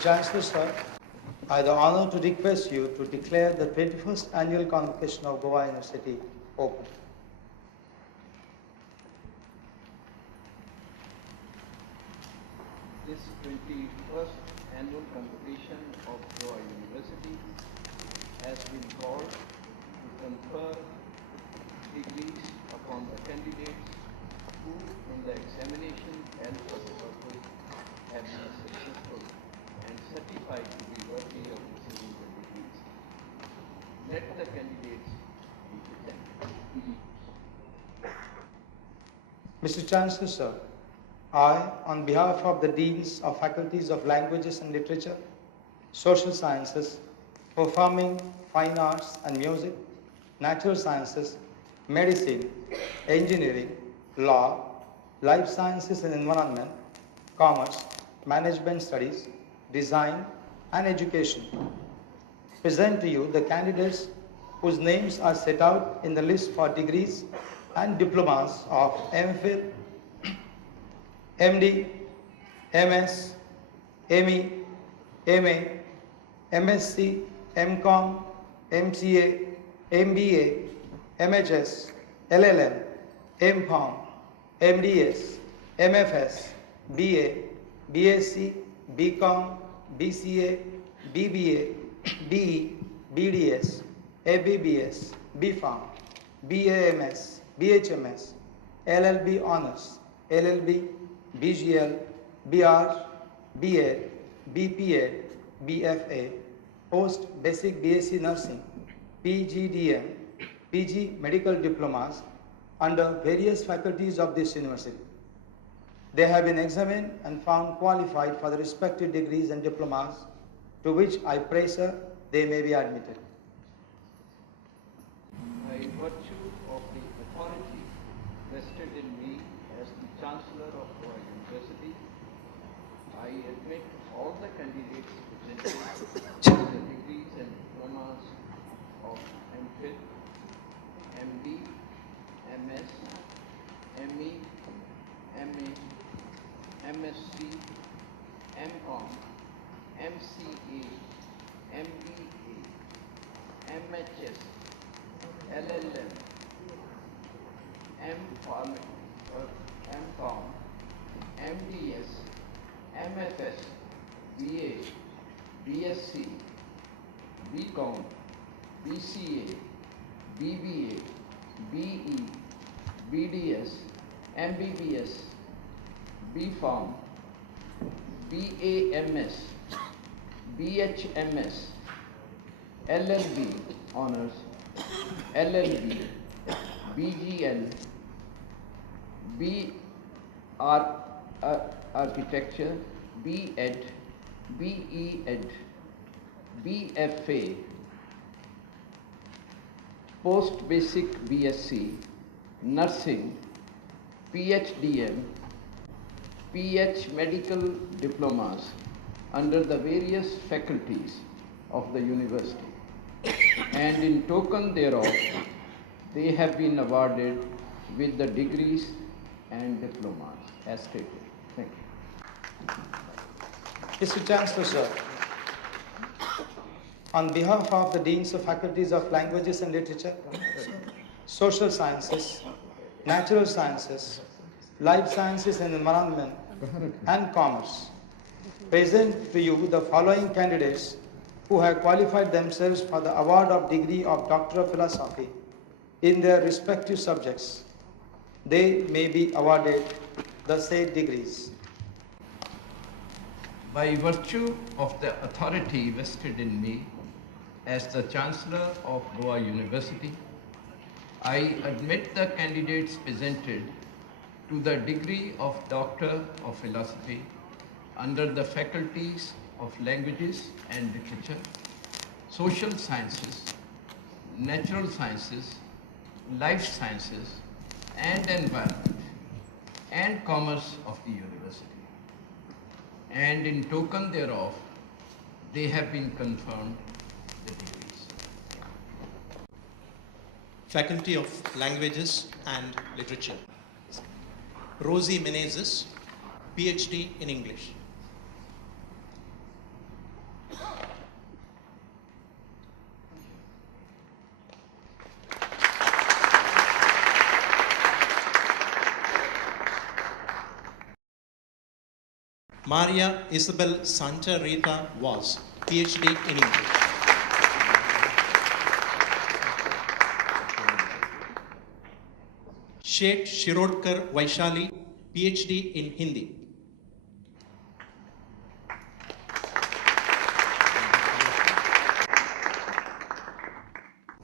Mr. Chancellor, sir, I have the honor to request you to declare the 21st Annual Convocation of Goa University open. This 21st Annual Convocation of Goa University has been called to confer degrees upon the candidates who, in the examination held for the purpose, have been successful and certified to be worthy of receiving the degrees. Let the candidates be presented. Mr. Chancellor, sir, I, on behalf of the Deans of Faculties of Languages and Literature, Social Sciences, Performing, Fine Arts and Music, Natural Sciences, Medicine, Engineering, Law, Life Sciences and Environment, Commerce, Management Studies, Design and Education, present to you the candidates whose names are set out in the list for degrees and diplomas of MPhil, MD, MS, ME, MA, MSc, MCom, MCA, MBA, MHS, LLM, MPharm, MDS, MFS, BA, BSc, BCom, BCA, BBA, BE, BDS, ABBS, BPharm, BAMS, BHMS, LLB Honors, LLB, BGL, BR, BA, BPA, BFA, Post Basic BSc Nursing, PGDM, PG Medical Diplomas under various faculties of this university. They have been examined and found qualified for the respective degrees and diplomas to which I pray, sir, they may be admitted. By virtue of the authority vested in me as the Chancellor of Goa University, I admit all the candidates presented to the degrees and diplomas of MPhil, MD, MS, ME, MA, MSc, MCom, MCA, MBA, MHS, LLM, MPharm, MCom, MDS, MFS, BA, BSc, BCom, BCA, BBA, BE, BDS, MBBS, BPharm, BAMS, BHMS, LLB Honors, LLB, BGL, Architecture, BEd, BEd, BFA, Post Basic BSc, Nursing, PhDM, PH Medical Diplomas under the various faculties of the university, and in token thereof, they have been awarded with the degrees and diplomas as stated. Thank you. Mr. Chancellor, sir, on behalf of the Deans of Faculties of Languages and Literature, Social Sciences, Natural Sciences, Life Sciences and Environment, and Commerce, present to you the following candidates who have qualified themselves for the award of degree of Doctor of Philosophy in their respective subjects. They may be awarded the said degrees. By virtue of the authority vested in me as the Chancellor of Goa University, I admit the candidates presented to the degree of Doctor of Philosophy under the faculties of Languages and Literature, Social Sciences, Natural Sciences, Life Sciences and Environment, and Commerce of the University. And in token thereof, they have been confirmed the degrees. Faculty of Languages and Literature, Rosie Menezes, PhD in English. Maria Isabel Santa Rita was, PhD in English. Shet Shirodkar Vaishali, PhD in Hindi.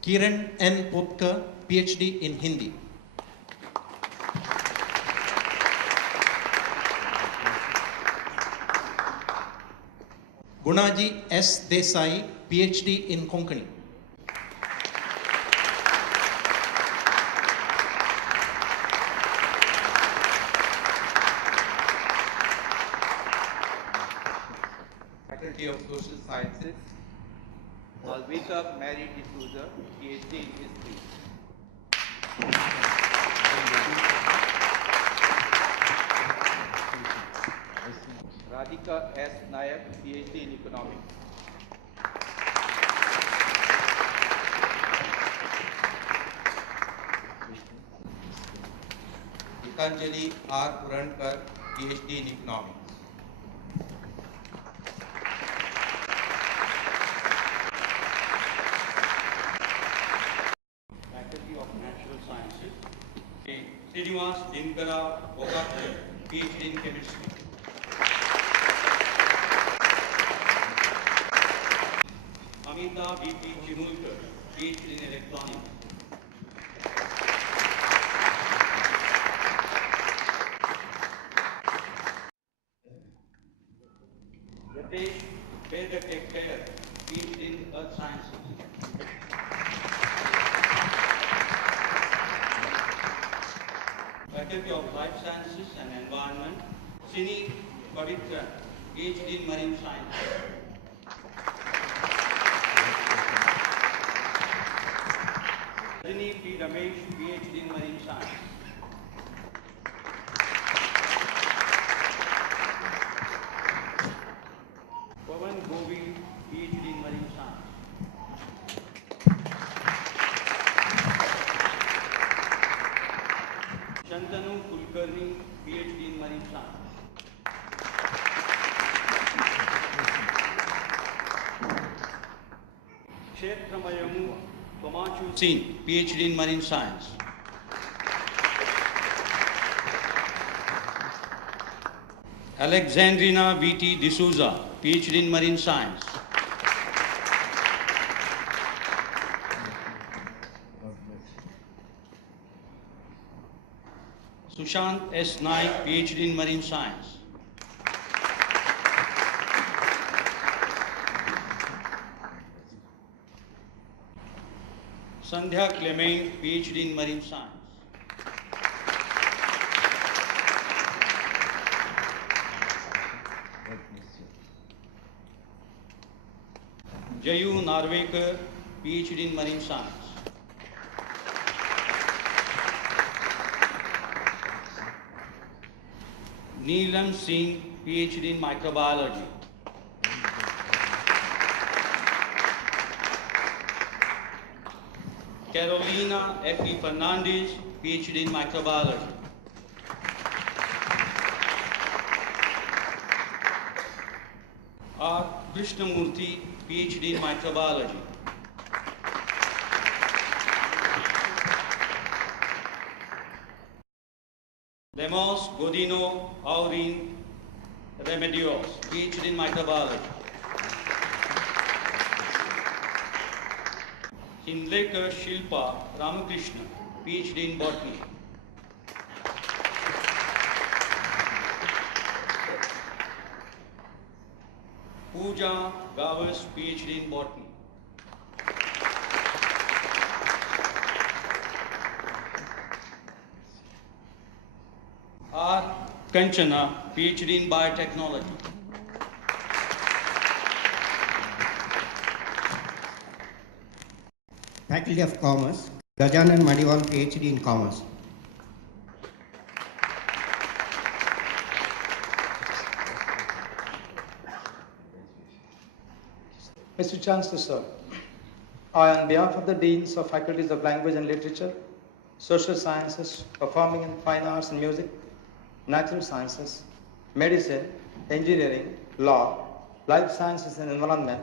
Kiran N. Potkar, PhD in Hindi. Gunaji S. Desai, PhD in Konkani. Faculty of Social Sciences. Alvika Mary D'Souza, PhD in History. Radhika S. Nayak, PhD in Economics. Gitanjali R. Purankar, PhD in Economics. Faculty of Natural Sciences. Srinivas Dinkara Bogate, PhD in Chemistry. Amita B.P. Chimulkar, PhD in Electronics. Yatesh Vedakekar, PhD in Earth Sciences. Faculty of Life Sciences and Environment. Sini Paditra, PhD in Marine Science. Rajini P. Ramesh, PhD in Marine Science. Pavan Govi, PhD in Marine Science. Shantanu Kulkarni, PhD in Marine Science. Kshetramayamu Tomachu Singh, PhD in Marine Science. Alexandrina V.T. D'Souza, PhD in Marine Science. Sushant S. Naik, PhD in Marine Science. Sandhya Clement, PhD in Marine Science. Jayu Narvekar, PhD in Marine Science. Neelam Singh, PhD in Microbiology. Carolina F.E. Fernandez, PhD in Microbiology. R. Krishnamurthy, PhD in Microbiology. Lemos Godino Aurin Remedios, PhD in Microbiology. Hindlekar Shilpa Ramakrishna, PhD in Botany. Pooja Gavas, PhD in Botany. R. Kanchana, PhD in Biotechnology. Faculty of Commerce, Gajanan Madiwal, PhD in Commerce. Mr. Chancellor, sir, I, on behalf of the Deans of Faculties of Language and Literature, Social Sciences, Performing and Fine Arts and Music, Natural Sciences, Medicine, engineering, law, life sciences and environment,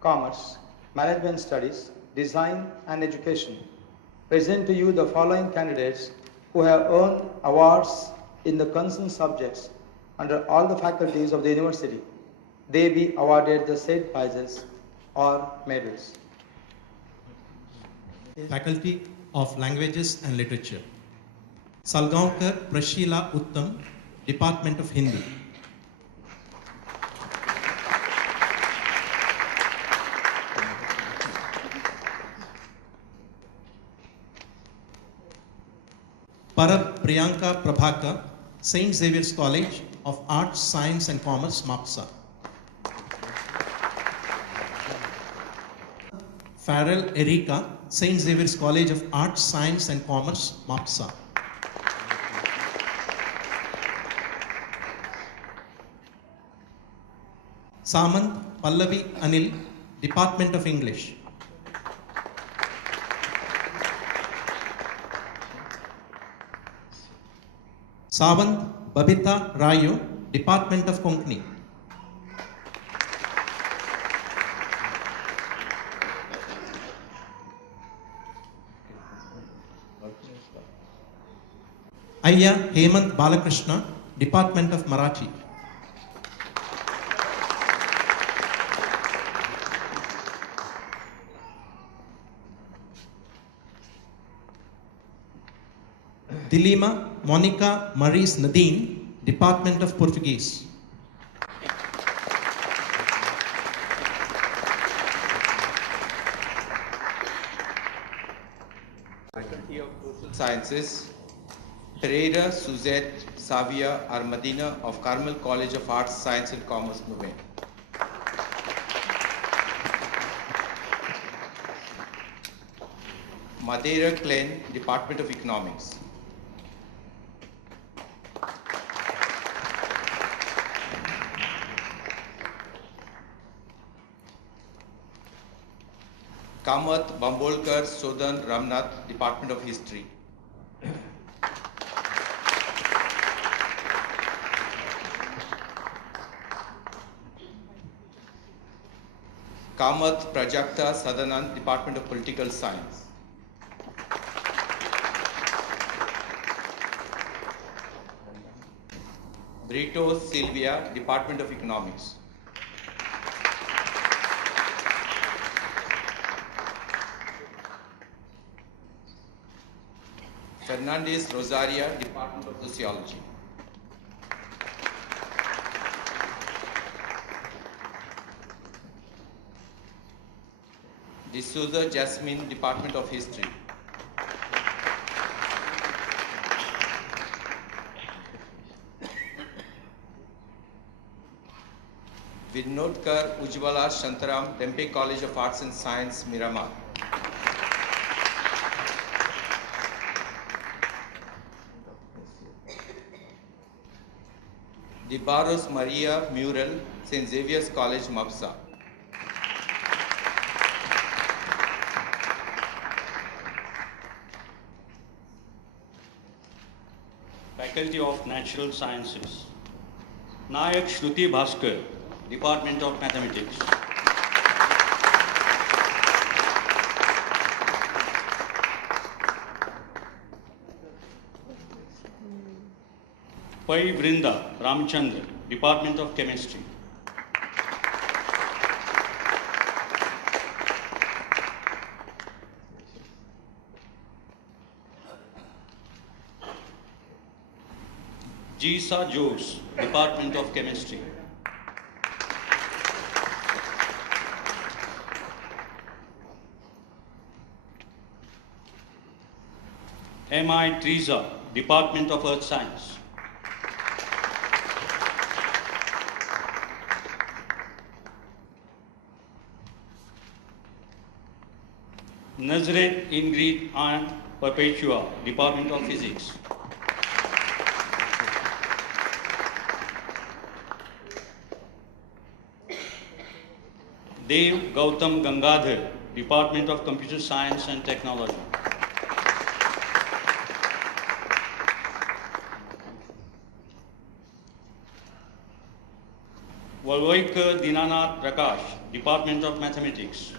commerce, management studies, design and education. Present to you the following candidates who have earned awards in the concerned subjects under all the faculties of the university. They be awarded the said prizes or medals. Faculty of Languages and Literature. Salgaonkar Prashila Uttam, Department of Hindi. Parab Priyanka Prabhakar, St. Xavier's College of Arts, Science and Commerce, Mapsa. Farrell Erika, St. Xavier's College of Arts, Science and Commerce, Mapsa. Samant Pallavi Anil, Department of English. Savant Babita Rayo, Department of Konkani. Ayya Hemant Balakrishna, Department of Marathi. Dilima Monica Maris Nadine, Department of Portuguese. Faculty of Social Sciences, Pereira Suzette Savia Armadina of Carmel College of Arts, Science and Commerce, Mumbai. Madeira Klein, Department of Economics. Kamath Bambolkar Sodan Ramnath, Department of History. Kamath Prajakta Sadanand, Department of Political Science. Brito Silvia, Department of Economics. Fernandez Rosaria, Department of Sociology. D'Souza Jasmine, Department of History. Vinodkar Ujwala Shantaram, Tempe College of Arts and Science, Miramar. De Barros Maria Mural, St. Xavier's College, Mapsa. Faculty of Natural Sciences. Nayak Shruti Bhaskar, Department of Mathematics. Pai Vrinda Ramchandra, Department of Chemistry. Jisa Jose, Department of Chemistry. M.I. Teresa, Department of Earth Science. Nazareth Ingrid Anne Perpetua, Department of Physics. Dev Gautam Gangadhar, Department of Computer Science and Technology. Valvoik Dinanath Prakash, Department of Mathematics.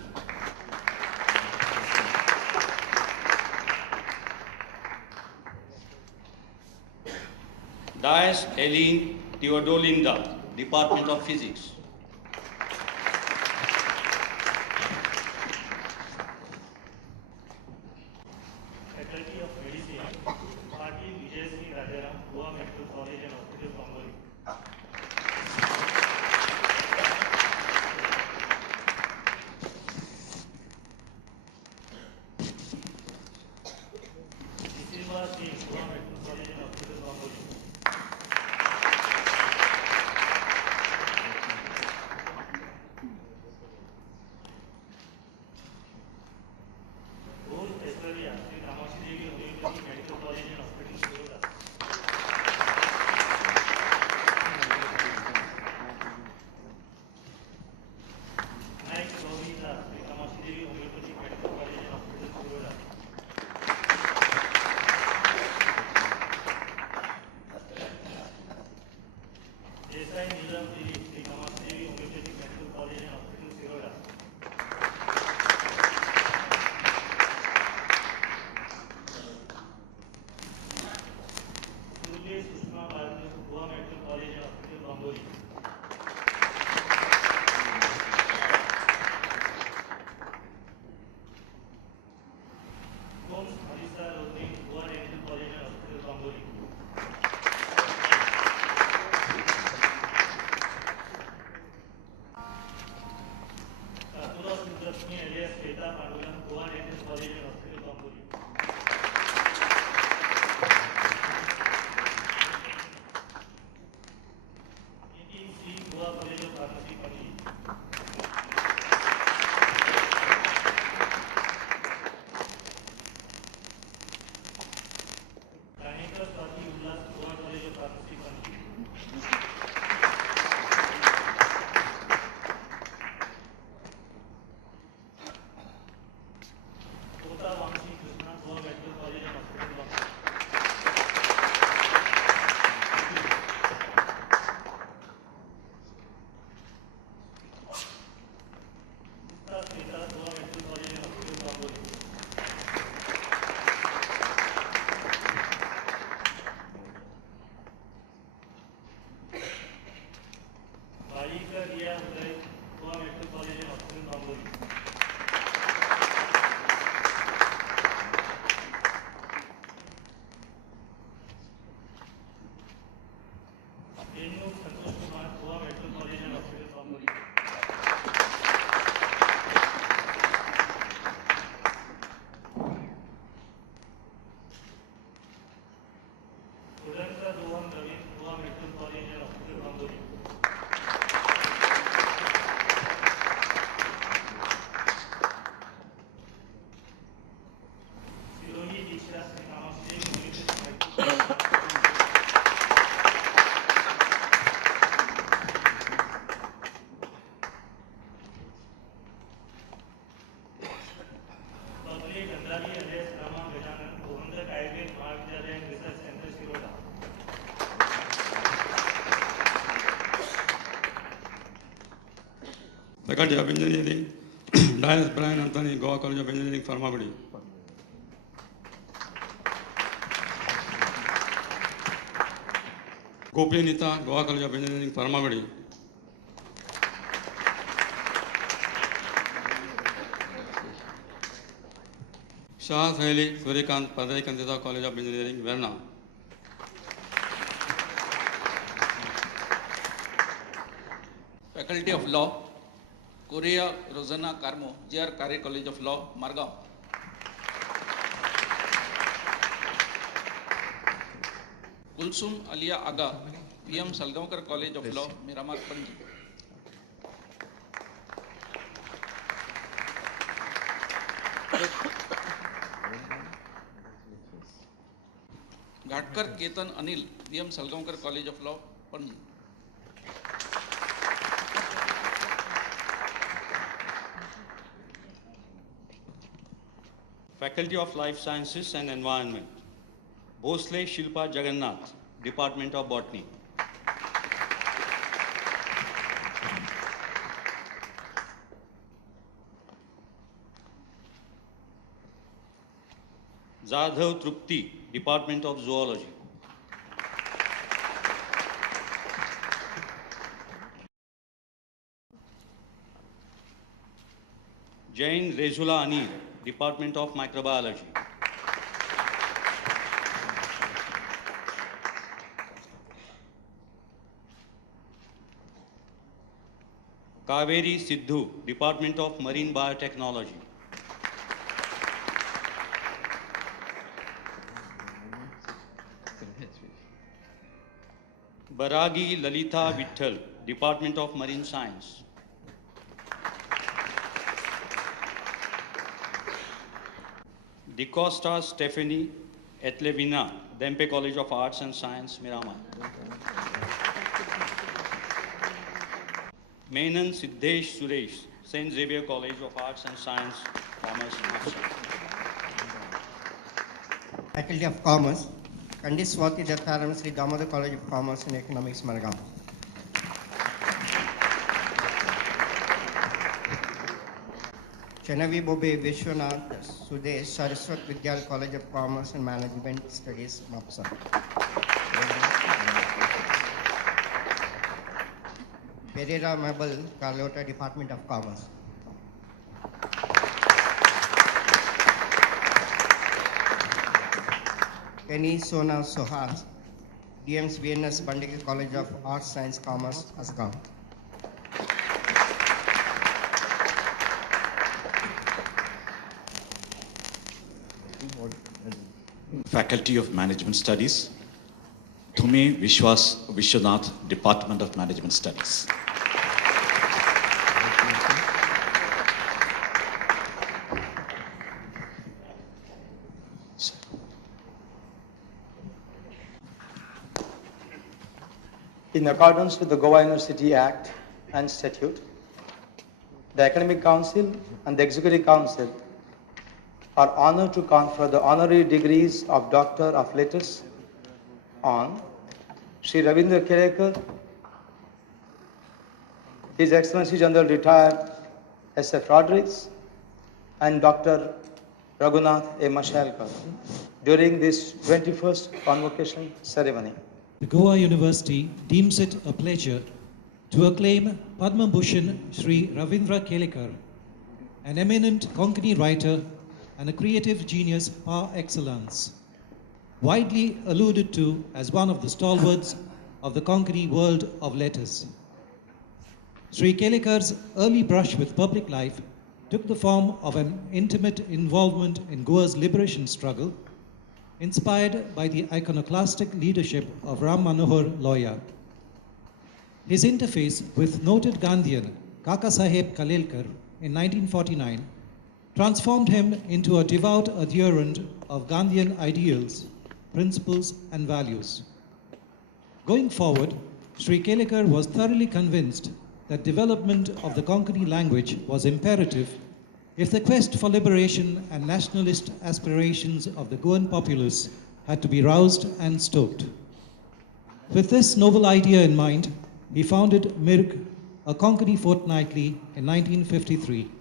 Dias Eileen Theodolinda, Department of Physics. Faculty of Medicine, Party Vijay Rajaram, Goa Medical College and Hospital, Congoli. Silva Singh, Goa Medical College and Hospital, Congoli. Ghosh Aishwarya, Sri Kamashi Devi Homeopathic Medical College and Hospital, Baroda. Naik Rohita, Sri Kamashi Devi Homeopathic Medical College and Hospital, Baroda. Desai Neelam Dilip, Sri Kamashi Devi Homeopathic Medical College and Hospital, Baroda. Surya Sushma Bharati, Goa Medical College and Hospital, Bangori. Gomes Harisa Rodri, Goa Medical College and Hospital, Bangori. Satura Sundrashmi alias Shweta Panduran, Goa Medical College and Hospital, Bangori. Goa College of Pharmacy, Panji. Raneka Swati Ullas, Goa College of Pharmacy, Panji. Kota Vamsi Krishna, Goa Medical College and Hospital, Bangor. Smita, Goa Medical College and Hospital, Bangor. Balika Riya Uday, Goa Medical College and Hospital, Bangor. Renu Santosh Kumar, Goa Medical College and Hospital, Bangor. Sudhanta Rohan Ravi, Goa Medical College and Hospital, Bangor. Sirohi Disha, Sri Kamashi Devi Homeopathic Medical College. Babli Gandhari alias Rama Gajanan, Govinda Ayurved Mahavidyalaya and Research Center, Shiroda. Faculty of Engineering, Dias Brian Anthony, Goa College of Engineering, Pharmabadi. Gopi Nita, Goa College of Engineering, Pharmabadi. Shah Thaili, Surikant, Padai Kandida College of Engineering, Verna. Faculty of Law, Korea Rosanna Carmo, JR Kare College of Law, Margao. Kulsum Alia Aga, PM Salgaonkar College of Law, Miramak, Panji. Ghatkar Ketan Anil, PM Salgaonkar College of Law, Panji. Faculty of Life Sciences and Environment, Bhosle Shilpa Jagannath, Department of Botany. Jadhav Trupti, Department of Zoology. Jain Rezula Anil, Department of Microbiology. Kaveri Siddhu, Department of Marine Biotechnology. Baragi Lalita Vittal, Department of Marine Science. DeCosta Stephanie Etlevina, Dempe College of Arts and Science, Miramar. Menon Siddhesh Suresh, St. Xavier College of Arts and Science, Commerce, Master. Faculty of Commerce, Kandiswati Dattaram Sri Damodar College of Commerce and Economics, Margam. Chanavi Bobe Vishwanath Sudesh Saraswat Vidyal College of Commerce and Management Studies, Mapsa. Pereira Mabel, Carlota, Department of Commerce. Penny Sona Sohas, DM's VNS Bandika College of Arts, Science, Commerce, Asgam. Faculty of Management Studies, Thume Vishwanath, Department of Management Studies. In accordance with the Goa University Act and Statute, the Academic Council and the Executive Council are honored to confer the honorary degrees of Doctor of Letters on Sri Ravindra Kelekar, His Excellency General Retired S.F. Rodrigues, and Dr. Raghunath A. Mashalkar during this 21st convocation ceremony. The Goa University deems it a pleasure to acclaim Padma Bhushan Sri Ravindra Kelekar, an eminent Konkani writer and a creative genius par excellence, widely alluded to as one of the stalwarts of the Konkani world of letters. Sri Kelekar's early brush with public life took the form of an intimate involvement in Goa's liberation struggle, inspired by the iconoclastic leadership of Ram Manohar Loya. His interface with noted Gandhian Kakasaheb Kalelkar in 1949 transformed him into a devout adherent of Gandhian ideals, principles, and values. Going forward, Sri Kelekar was thoroughly convinced that development of the Konkani language was imperative if the quest for liberation and nationalist aspirations of the Goan populace had to be roused and stoked. With this novel idea in mind, he founded Mirg, a Konkani fortnightly, in 1953,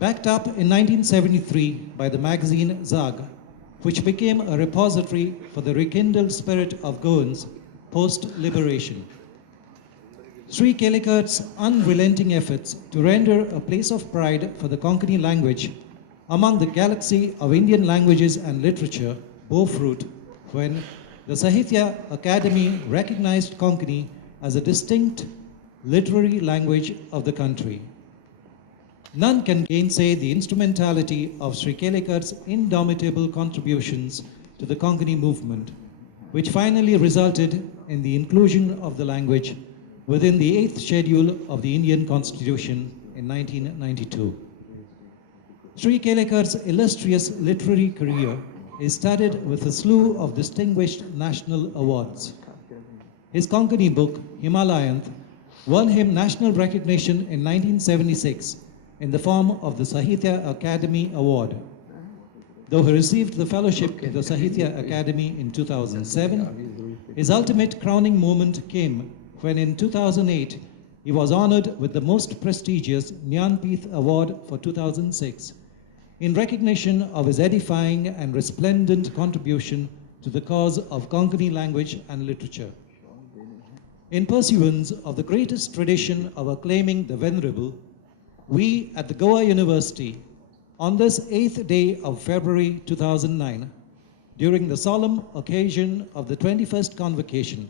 backed up in 1973 by the magazine Zag, which became a repository for the rekindled spirit of Goans post-liberation. Sri Kelekar's unrelenting efforts to render a place of pride for the Konkani language among the galaxy of Indian languages and literature bore fruit when the Sahitya Academy recognized Konkani as a distinct literary language of the country. None can gainsay the instrumentality of Sri Kelekar's indomitable contributions to the Konkani movement, which finally resulted in the inclusion of the language within the 8th schedule of the Indian Constitution in 1992. Sri Kelekar's illustrious literary career is studded with a slew of distinguished national awards. His Konkani book, Himalayanth, won him national recognition in 1976 in the form of the Sahitya Academy Award. Though he received the fellowship in the Sahitya Academy in 2007, his ultimate crowning moment came when in 2008 he was honored with the most prestigious Jnanpith Award for 2006 in recognition of his edifying and resplendent contribution to the cause of Konkani language and literature. In pursuance of the greatest tradition of acclaiming the Venerable, we at the Goa University, on this 8th day of February 2009, during the solemn occasion of the 21st Convocation,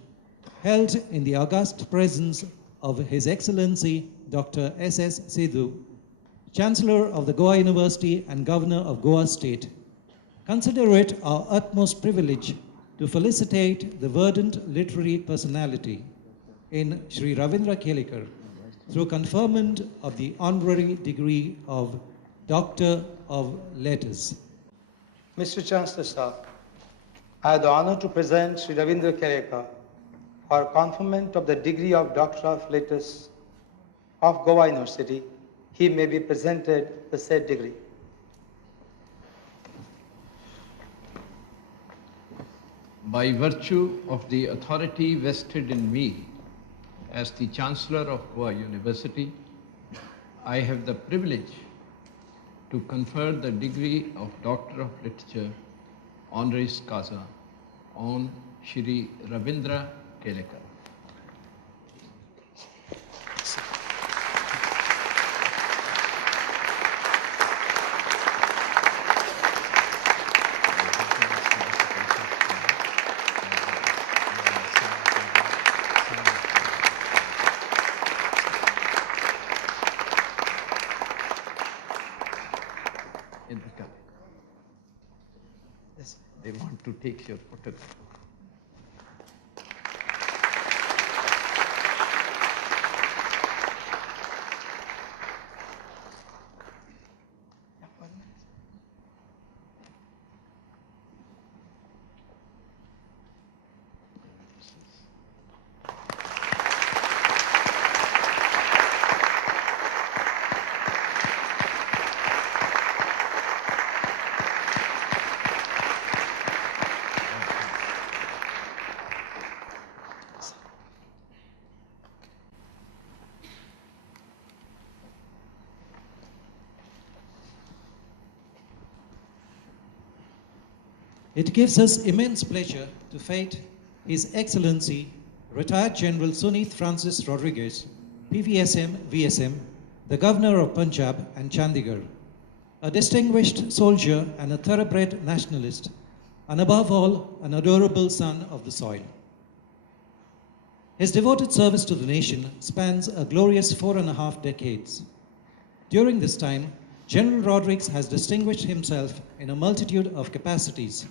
held in the august presence of His Excellency Dr. S.S. Sidhu, Chancellor of the Goa University and Governor of Goa State, consider it our utmost privilege to felicitate the verdant literary personality in Sri Ravindra Kelekar through conferment of the honorary degree of Doctor of Letters. Mr. Chancellor Sir, I have the honor to present Sri Ravindra Kelekar for conferment of the degree of Doctor of Letters of Goa University. He may be presented the said degree. By virtue of the authority vested in me as the Chancellor of Goa University, I have the privilege to confer the degree of Doctor of Literature honoris causa on Shri Ravindra Kelekar. In the car. Yes, they want to take your photograph. It gives us immense pleasure to fight His Excellency, Retired General Sunith Francis Rodriguez, PVSM, VSM, the Governor of Punjab and Chandigarh, a distinguished soldier and a thoroughbred nationalist, and above all, an adorable son of the soil. His devoted service to the nation spans a glorious 4.5 decades. During this time, General Rodriguez has distinguished himself in a multitude of capacities,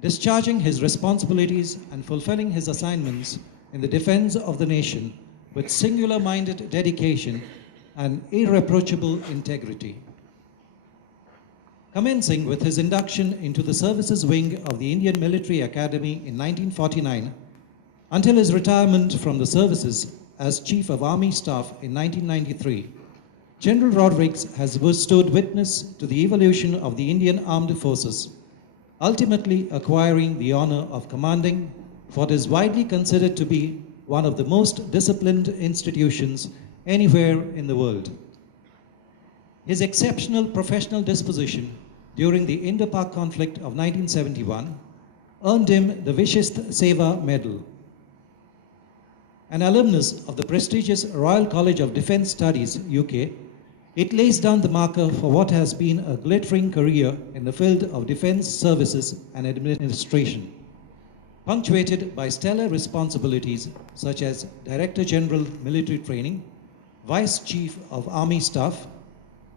discharging his responsibilities and fulfilling his assignments in the defense of the nation with singular-minded dedication and irreproachable integrity. Commencing with his induction into the services wing of the Indian Military Academy in 1949, until his retirement from the services as Chief of Army Staff in 1993, General Rodriguez has stood witness to the evolution of the Indian Armed Forces, ultimately acquiring the honor of commanding what is widely considered to be one of the most disciplined institutions anywhere in the world. His exceptional professional disposition during the Indo-Pak conflict of 1971 earned him the Vishist Seva Medal. An alumnus of the prestigious Royal College of Defence Studies, UK, it lays down the marker for what has been a glittering career in the field of defense services and administration, punctuated by stellar responsibilities such as Director General Military Training, Vice Chief of Army Staff,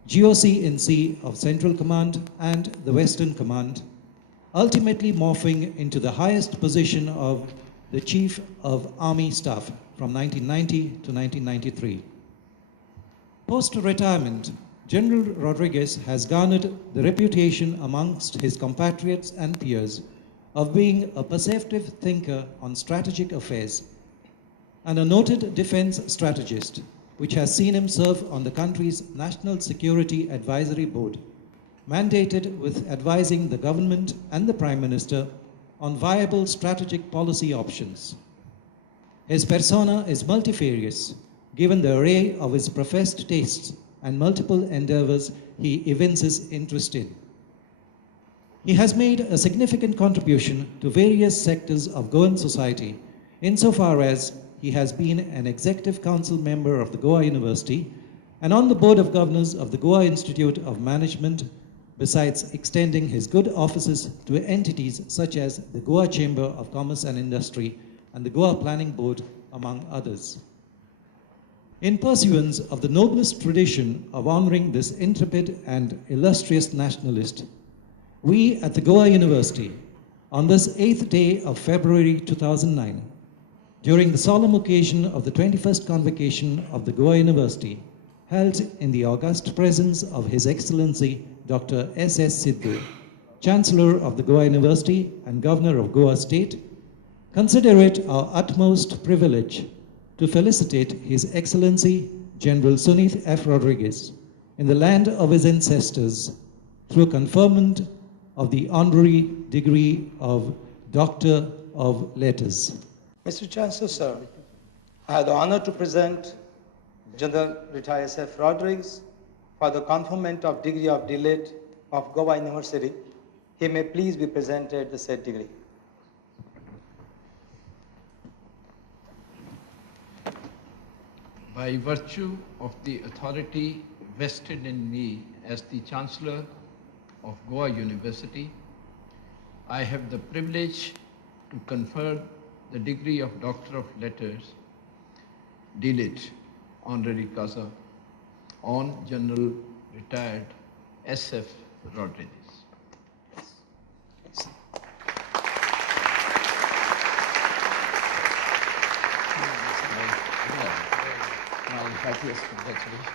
GOC-in-C of Central Command and the Western Command, ultimately morphing into the highest position of the Chief of Army Staff from 1990 to 1993. Post-retirement, General Rodriguez has garnered the reputation amongst his compatriots and peers of being a perceptive thinker on strategic affairs and a noted defense strategist, which has seen him serve on the country's National Security Advisory Board, mandated with advising the government and the Prime Minister on viable strategic policy options. His persona is multifarious, given the array of his professed tastes and multiple endeavors he evinces interest in. He has made a significant contribution to various sectors of Goan society insofar as he has been an executive council member of the Goa University and on the board of governors of the Goa Institute of Management, besides extending his good offices to entities such as the Goa Chamber of Commerce and Industry and the Goa Planning Board, among others. In pursuance of the noblest tradition of honoring this intrepid and illustrious nationalist, we at the Goa University, on this 8th day of February 2009, during the solemn occasion of the 21st Convocation of the Goa University, held in the august presence of His Excellency Dr. S.S. Sidhu, Chancellor of the Goa University and Governor of Goa State, consider it our utmost privilege to felicitate His Excellency General Sunith F. Rodriguez in the land of his ancestors through conferment of the honorary degree of Doctor of Letters. Mr. Chancellor, sir, I have the honor to present General Retired S.F. Rodriguez for the conferment of degree of D.Litt of Goa University. He may please be presented the said degree. By virtue of the authority vested in me as the Chancellor of Goa University, I have the privilege to confer the degree of Doctor of Letters, D.Litt, honorary causa, on General Retired S.F. Rodriguez. Congratulations.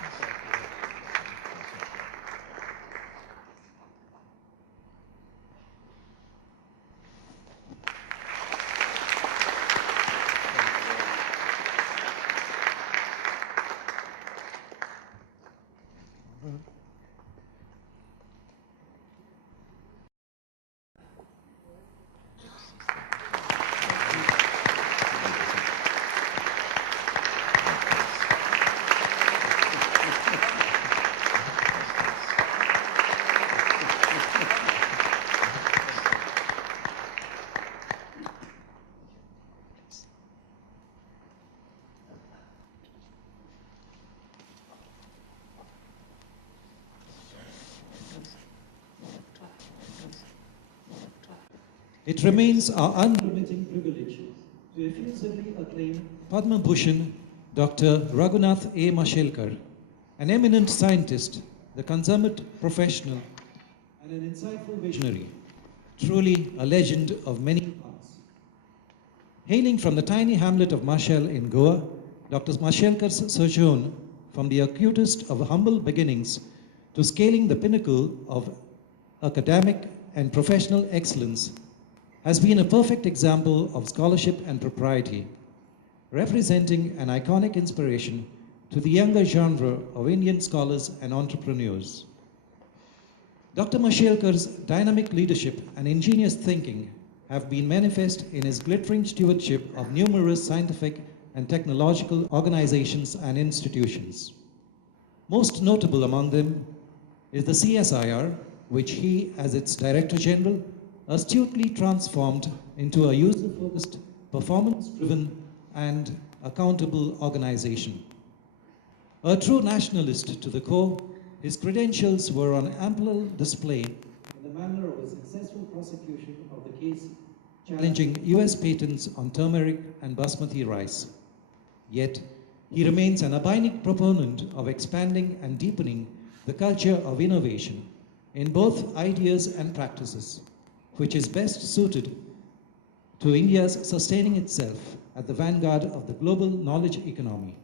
It remains our unremitting privilege to effusively acclaim Padma Bhushan Dr. Raghunath A. Mashelkar, an eminent scientist, the consummate professional, and an insightful visionary, truly a legend of many parts. Hailing from the tiny hamlet of Mashel in Goa, Dr. Mashelkar's sojourn from the acutest of humble beginnings to scaling the pinnacle of academic and professional excellence has been a perfect example of scholarship and propriety, representing an iconic inspiration to the younger genre of Indian scholars and entrepreneurs. Dr. Mashelkar's dynamic leadership and ingenious thinking have been manifest in his glittering stewardship of numerous scientific and technological organizations and institutions. Most notable among them is the CSIR, which he, as its Director General, astutely transformed into a user-focused, performance-driven, and accountable organization. A true nationalist to the core, his credentials were on ample display in the manner of a successful prosecution of the case challenging US patents on turmeric and basmati rice. Yet, he remains an abiding proponent of expanding and deepening the culture of innovation in both ideas and practices, which is best suited to India's sustaining itself at the vanguard of the global knowledge economy.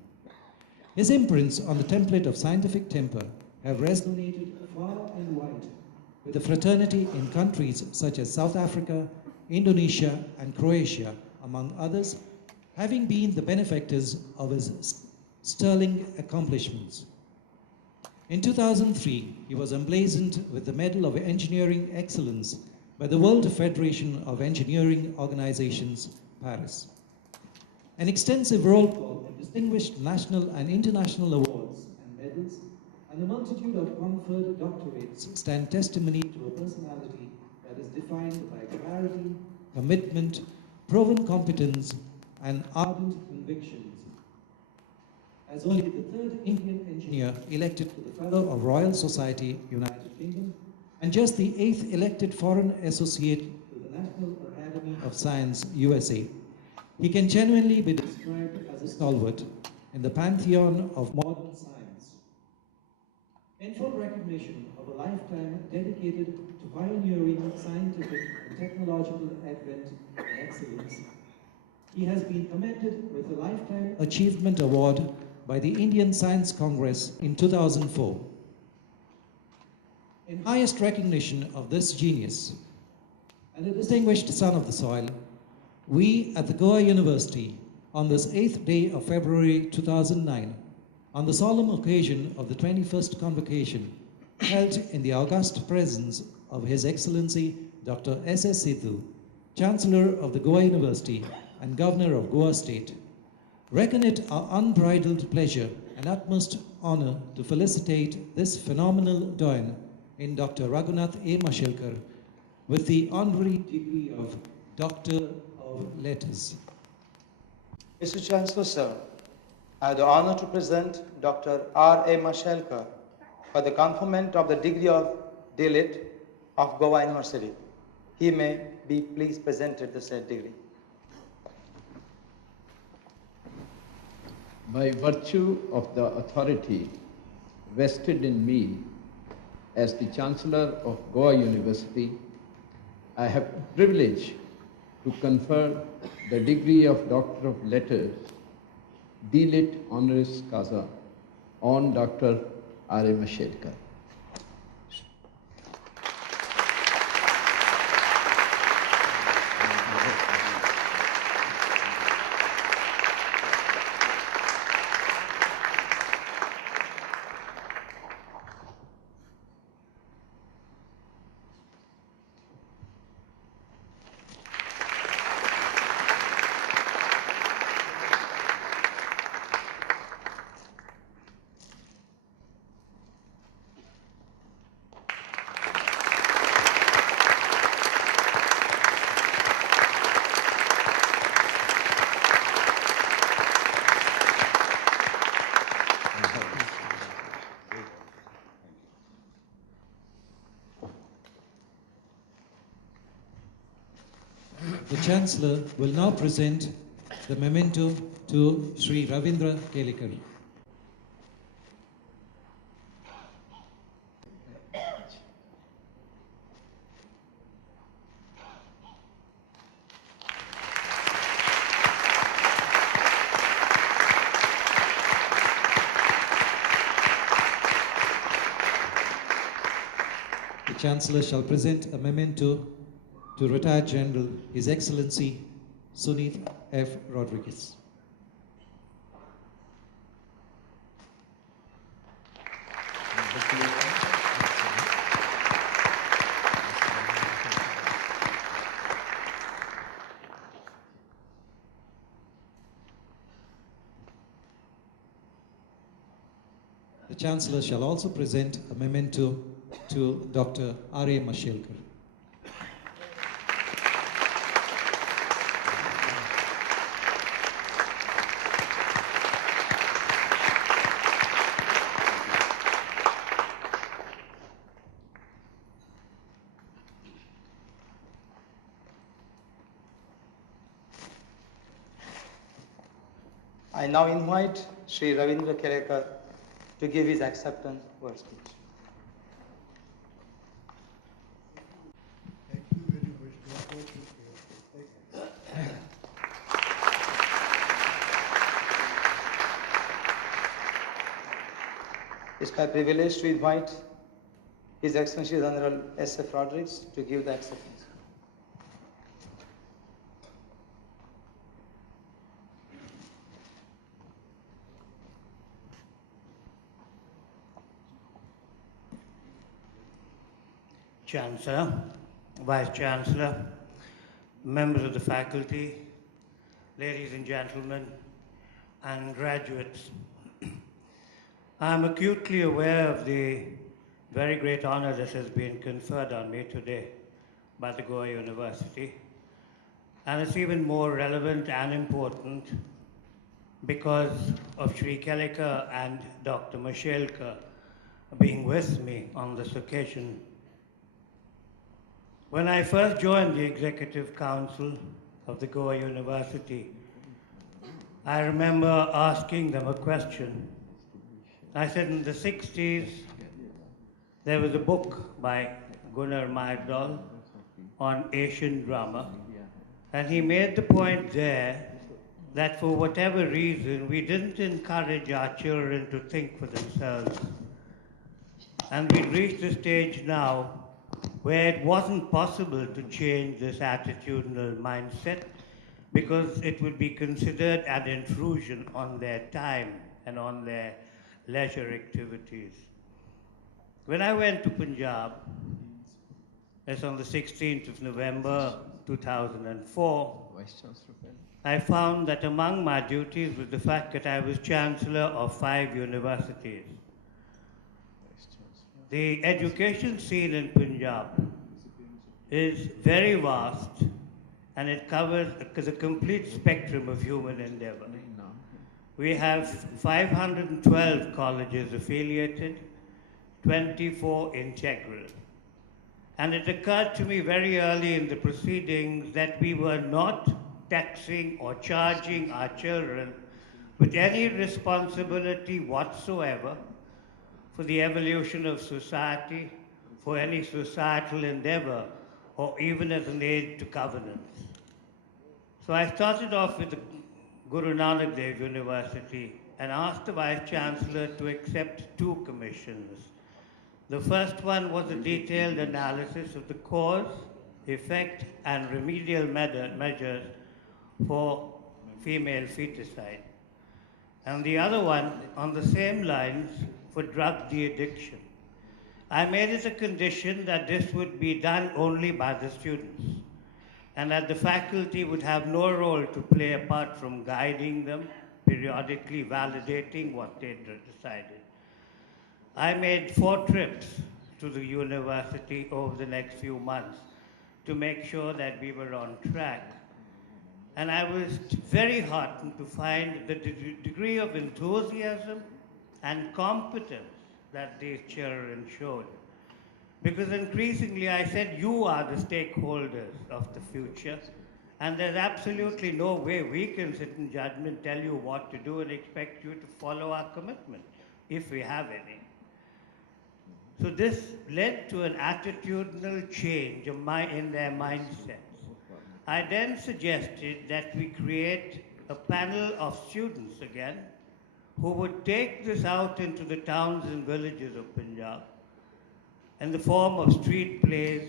His imprints on the template of scientific temper have resonated far and wide with the fraternity in countries such as South Africa, Indonesia, and Croatia, among others, having been the benefactors of his sterling accomplishments. In 2003, he was emblazoned with the Medal of Engineering Excellence by the World Federation of Engineering Organizations, Paris. An extensive roll call of distinguished national and international awards and medals, and a multitude of conferred doctorates stand testimony to a personality that is defined by clarity, commitment, proven competence, and ardent convictions. As only the third Indian engineer elected to the Fellow of Royal Society, United Kingdom, and just the 8th elected foreign associate to the National Academy of Science, USA, he can genuinely be described as a stalwart in the pantheon of modern science. In full recognition of a lifetime dedicated to pioneering scientific and technological advent and excellence, he has been commended with a Lifetime Achievement Award by the Indian Science Congress in 2004. In highest recognition of this genius and a distinguished son of the soil, we at the Goa University, on this 8th day of February 2009, on the solemn occasion of the 21st Convocation, held in the august presence of His Excellency Dr. S.S. Sidhu, Chancellor of the Goa University and Governor of Goa State, reckon it our unbridled pleasure and utmost honor to felicitate this phenomenal doyen in Dr. Raghunath A. Mashelkar with the honorary degree of Doctor of Letters. Mr. Chancellor, sir, I have the honor to present Dr. R. A. Mashelkar for the conferment of the degree of D.Litt of Goa University. He may be please presented the said degree. By virtue of the authority vested in me as the Chancellor of Goa University, I have the privilege to confer the degree of Doctor of Letters, D.Litt honoris causa, on Dr. R. A. Mashelkar. The Chancellor will now present the memento to Sri Ravindra Kelekar. The Chancellor shall present a memento to Retired General His Excellency Sunith F. Rodriguez. The Chancellor shall also present a memento to Dr. R. A. Mashelkar. I now invite Sri Ravindra Kelekar to give his acceptance word speech. Thank you very much. It's my privilege to invite His Excellency the Honorable S.F. Rodriguez to give the acceptance. Chancellor, Vice Chancellor, members of the faculty, ladies and gentlemen, and graduates. I'm acutely aware of the very great honor that has been conferred on me today by the Goa University. And it's even more relevant and important because of Sri Kelekar and Dr. Mashelkar being with me on this occasion. When I first joined the Executive Council of the Goa University, I remember asking them a question. I said in the 60s, there was a book by Gunnar Myrdal on Asian drama, and he made the point there that for whatever reason, we didn't encourage our children to think for themselves. And we've reached a stage now where it wasn't possible to change this attitudinal mindset because it would be considered an intrusion on their time and on their leisure activities. When I went to Punjab, that's on the 16th of November 2004, I found that among my duties was the fact that I was Chancellor of 5 universities. The education scene in Punjab is very vast and it covers the complete spectrum of human endeavor. We have 512 colleges affiliated, 24 integral. And it occurred to me very early in the proceedings that we were not taxing or charging our children with any responsibility whatsoever for the evolution of society, for any societal endeavor, or even as an aid to governance. So I started off with the Guru Nanak Dev University and asked the Vice Chancellor to accept 2 commissions. The first one was a detailed analysis of the cause, effect, and remedial measures for female feticide. And the other one, on the same lines, for drug de-addiction. I made it a condition that this would be done only by the students, and that the faculty would have no role to play apart from guiding them, periodically validating what they'd decided. I made 4 trips to the university over the next few months to make sure that we were on track. And I was very heartened to find the degree of enthusiasm and competence that these children showed. Because increasingly I said, you are the stakeholders of the future, and there's absolutely no way we can sit in judgment, tell you what to do, and expect you to follow our commitment, if we have any. So this led to an attitudinal change in their mindsets. I then suggested that we create a panel of students again who would take this out into the towns and villages of Punjab in the form of street plays,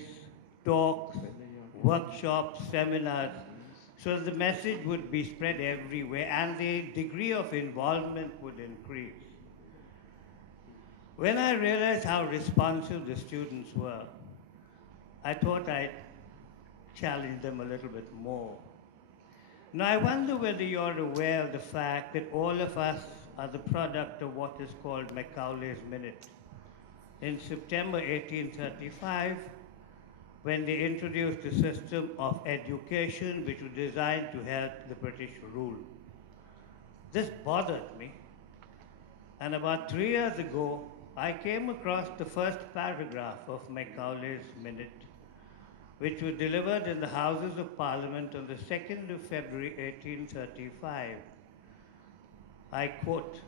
talks, workshops, seminars, so the message would be spread everywhere and the degree of involvement would increase. When I realized how responsive the students were, I thought I'd challenge them a little bit more. Now, I wonder whether you're aware of the fact that all of us are the product of what is called Macaulay's Minute. In September 1835, when they introduced a system of education which was designed to help the British rule. This bothered me, and about 3 years ago, I came across the first paragraph of Macaulay's Minute, which was delivered in the Houses of Parliament on the 2nd of February 1835. I quote,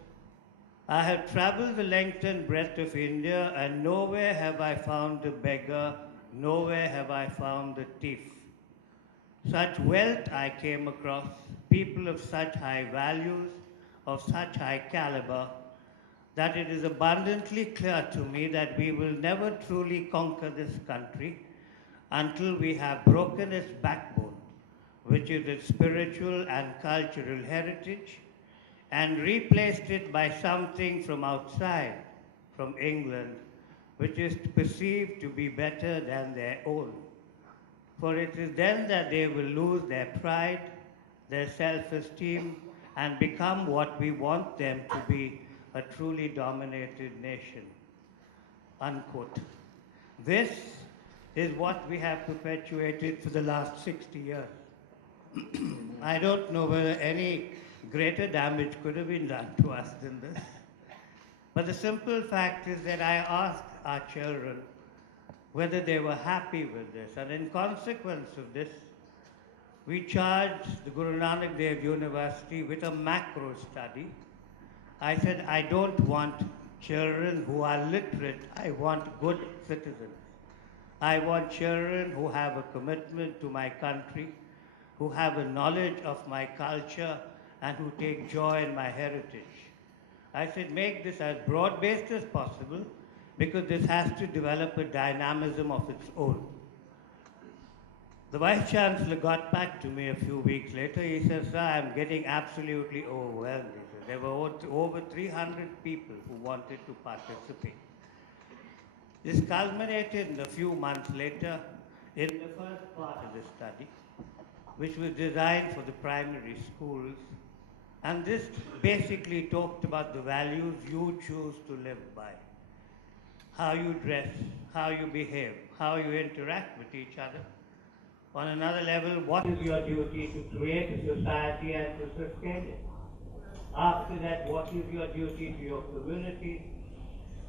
"I have traveled the length and breadth of India, and nowhere have I found a beggar, nowhere have I found a thief. Such wealth I came across, people of such high values, of such high caliber, that it is abundantly clear to me that we will never truly conquer this country until we have broken its backbone, which is its spiritual and cultural heritage, and replaced it by something from outside, from England, which is perceived to be better than their own. For it is then that they will lose their pride, their self-esteem, and become what we want them to be, a truly dominated nation, unquote. This is what we have perpetuated for the last 60 years. I don't know whether any greater damage could have been done to us than this. But the simple fact is that I asked our children whether they were happy with this. And in consequence of this, we charged the Guru Nanak Dev University with a macro study. I said, I don't want children who are literate. I want good citizens. I want children who have a commitment to my country, who have a knowledge of my culture, and who take joy in my heritage. I said, make this as broad-based as possible, because this has to develop a dynamism of its own. The Vice-Chancellor got back to me a few weeks later. He says, sir, I'm getting absolutely overwhelmed. He said, there were over 300 people who wanted to participate. This culminated in a few months later in the first part of the study, which was designed for the primary schools. And this basically talked about the values you choose to live by. How you dress, how you behave, how you interact with each other. On another level, what is your duty to create a society and to sustain it? After that, what is your duty to your community,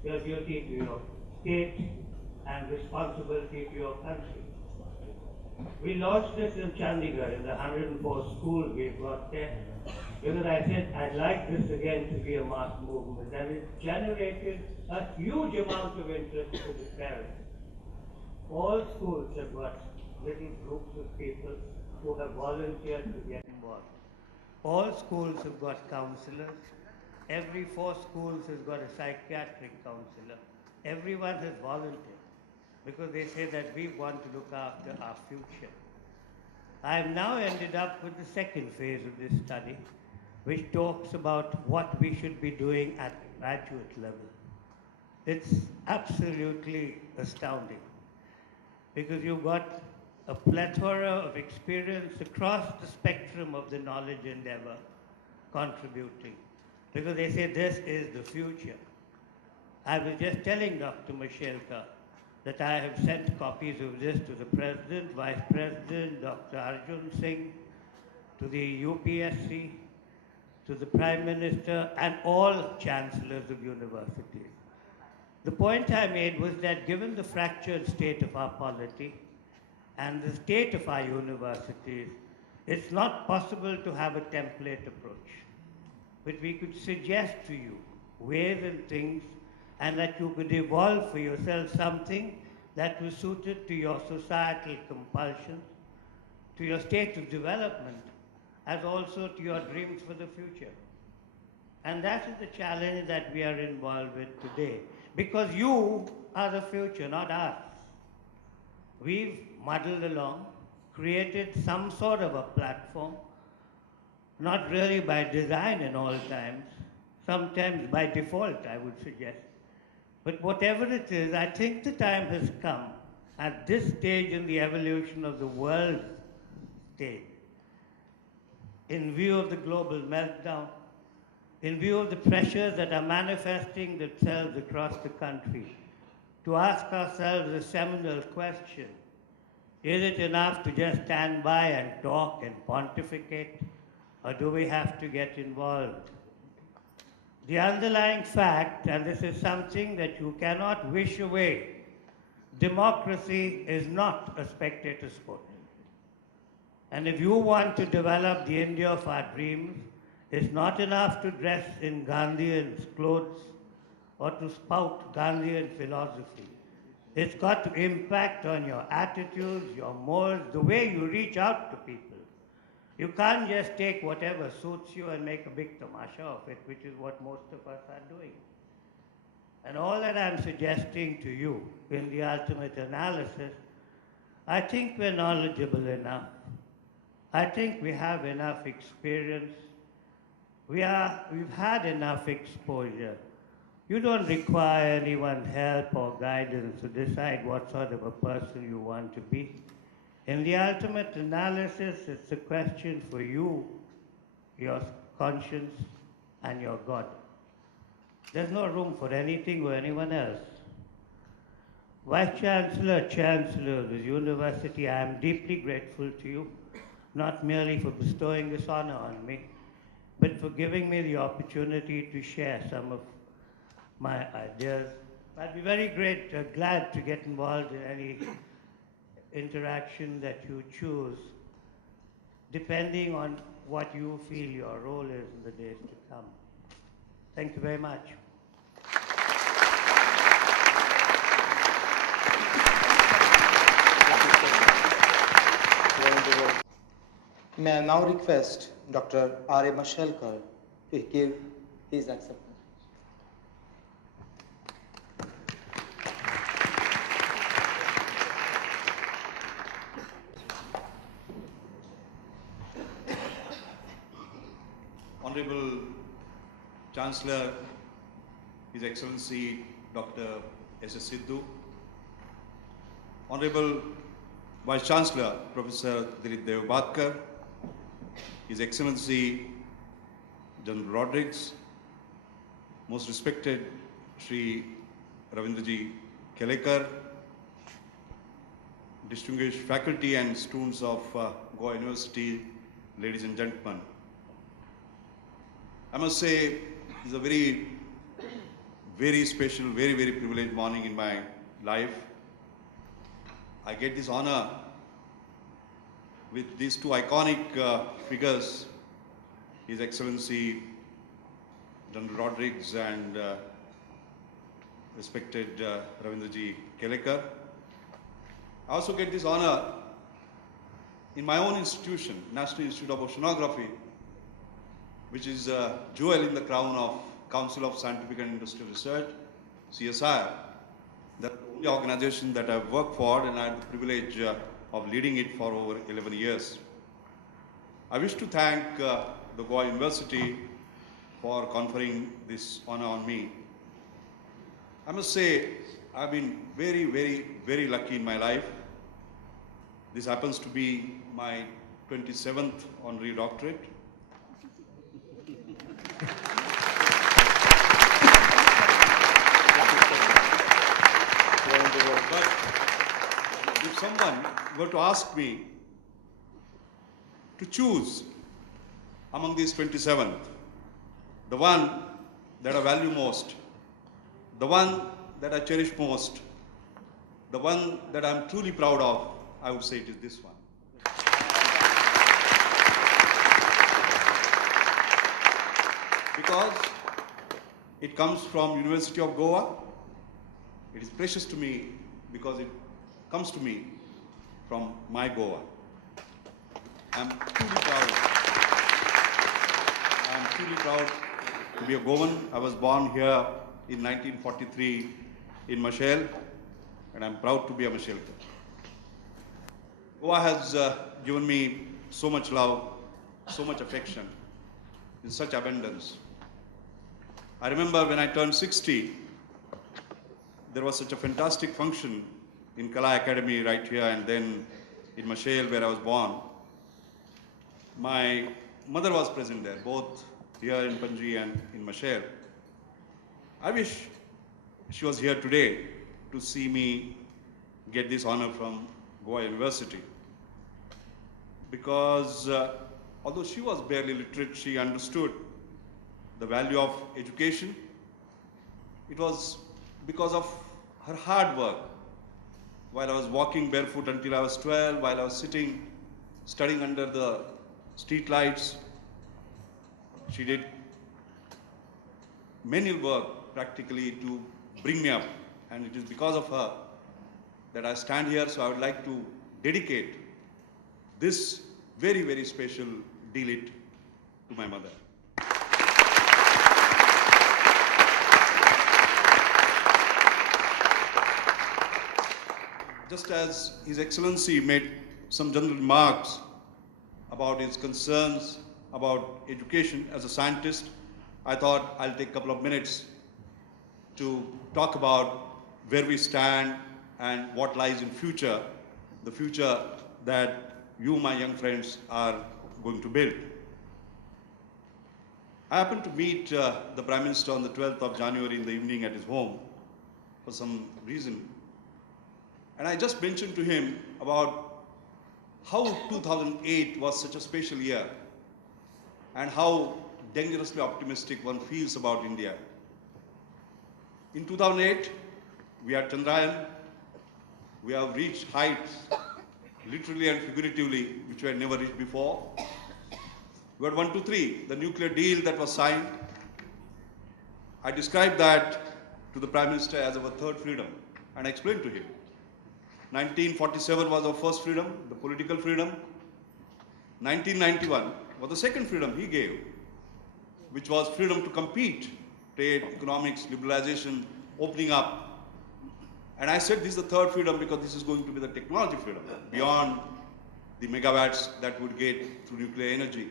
your duty to your state, and responsibility to your country? We launched this in Chandigarh, in the 104 schools we've got there, because I said I'd like this again to be a mass movement, and it generated a huge amount of interest for the parents. All schools have got little groups of people who have volunteered to get involved. All schools have got counselors. Every 4 schools has got a psychiatric counselor. Everyone has volunteered because they say that we want to look after our future. I have now ended up with the second phase of this study, which talks about what we should be doing at the graduate level. It's absolutely astounding because you've got a plethora of experience across the spectrum of the knowledge endeavor contributing, because they say this is the future. I was just telling Dr. Mashelka that I have sent copies of this to the President, Vice President, Dr. Arjun Singh, to the UPSC, to the Prime Minister, and all chancellors of universities. The point I made was that given the fractured state of our polity and the state of our universities, it's not possible to have a template approach. But we could suggest to you ways and things, and that you could evolve for yourself something that was suited to your societal compulsions, to your state of development, as also to your dreams for the future. And that is the challenge that we are involved with today, because you are the future, not us. We've muddled along, created some sort of a platform, not really by design in all times, sometimes by default, I would suggest. But whatever it is, I think the time has come at this stage in the evolution of the world stage, in view of the global meltdown, in view of the pressures that are manifesting themselves across the country, to ask ourselves a seminal question: is it enough to just stand by and talk and pontificate, or do we have to get involved? The underlying fact, and this is something that you cannot wish away, democracy is not a spectator sport. And if you want to develop the India of our dreams, it's not enough to dress in Gandhian clothes or to spout Gandhian philosophy. It's got to impact on your attitudes, your morals, the way you reach out to people. You can't just take whatever suits you and make a big tamasha of it, which is what most of us are doing. And all that I'm suggesting to you in the ultimate analysis, I think we're knowledgeable enough. I think we have enough experience. We've had enough exposure. You don't require anyone's help or guidance to decide what sort of a person you want to be. In the ultimate analysis, it's a question for you, your conscience, and your God. there's no room for anything or anyone else. Vice Chancellor, Chancellor of the University, I am deeply grateful to you, not merely for bestowing this honor on me, but for giving me the opportunity to share some of my ideas. I'd be very glad to get involved in any interaction that you choose, depending on what you feel your role is in the days to come. Thank you very much. May I now request Dr. R.A. Mashelkar to give his acceptance. Honorable Chancellor, His Excellency Dr. S.S. Sidhu, Honorable Vice Chancellor Professor Dilip Devbadkar, His Excellency General Rodrigues, most respected Sri Ravindraji Kelekar, distinguished faculty and students of Goa University, ladies and gentlemen. I must say, it's a very, very special, very, very privileged morning in my life. I get this honor with these two iconic figures, His Excellency General Rodrigues and respected Ravindraji Kelekar. I also get this honor in my own institution, National Institute of Oceanography, which is a jewel in the crown of Council of Scientific and Industrial Research, CSIR. That's the only organization that I've worked for, and I had the privilege of leading it for over 11 years. I wish to thank the Goa University for conferring this honor on me. I must say, I've been very, very, very lucky in my life. This happens to be my 27th honorary doctorate. But if someone were to ask me to choose among these 27, the one that I value most, the one that I cherish most, the one that I'm truly proud of, I would say it is this one. Because it comes from University of Goa. It is precious to me because it comes to me from my Goa. I'm truly proud to be a Goan. I was born here in 1943 in Mashel, and I'm proud to be a Mashelkar. Goa has given me so much love, so much affection, in such abundance. I remember when I turned 60, there was such a fantastic function in Kala Academy right here and then in Mashel where I was born. My mother was present there, both here in Panji and in Mashel. I wish she was here today to see me get this honor from Goa University. Because although she was barely literate, she understood the value of education. It was because of her hard work. While I was walking barefoot until I was 12, while I was sitting, studying under the street lights, she did manual work practically to bring me up. And it is because of her that I stand here. So I would like to dedicate this very, very special D.Litt to my mother. Just as His Excellency made some general remarks about his concerns about education as a scientist, I thought I'll take a couple of minutes to talk about where we stand and what lies in future, the future that you, my young friends, are going to build. I happened to meet the Prime Minister on the 12th of January in the evening at his home for some reason. And I just mentioned to him about how 2008 was such a special year and how dangerously optimistic one feels about India. In 2008, we had Chandrayaan. We have reached heights, literally and figuratively, which we had never reached before. We had 1, 2, 3, the nuclear deal that was signed. I described that to the Prime Minister as our third freedom, and I explained to him. 1947 was our first freedom, the political freedom. 1991 was the second freedom he gave, which was freedom to compete, trade, economics, liberalization, opening up. And I said this is the third freedom because this is going to be the technology freedom, beyond the megawatts that would get through nuclear energy.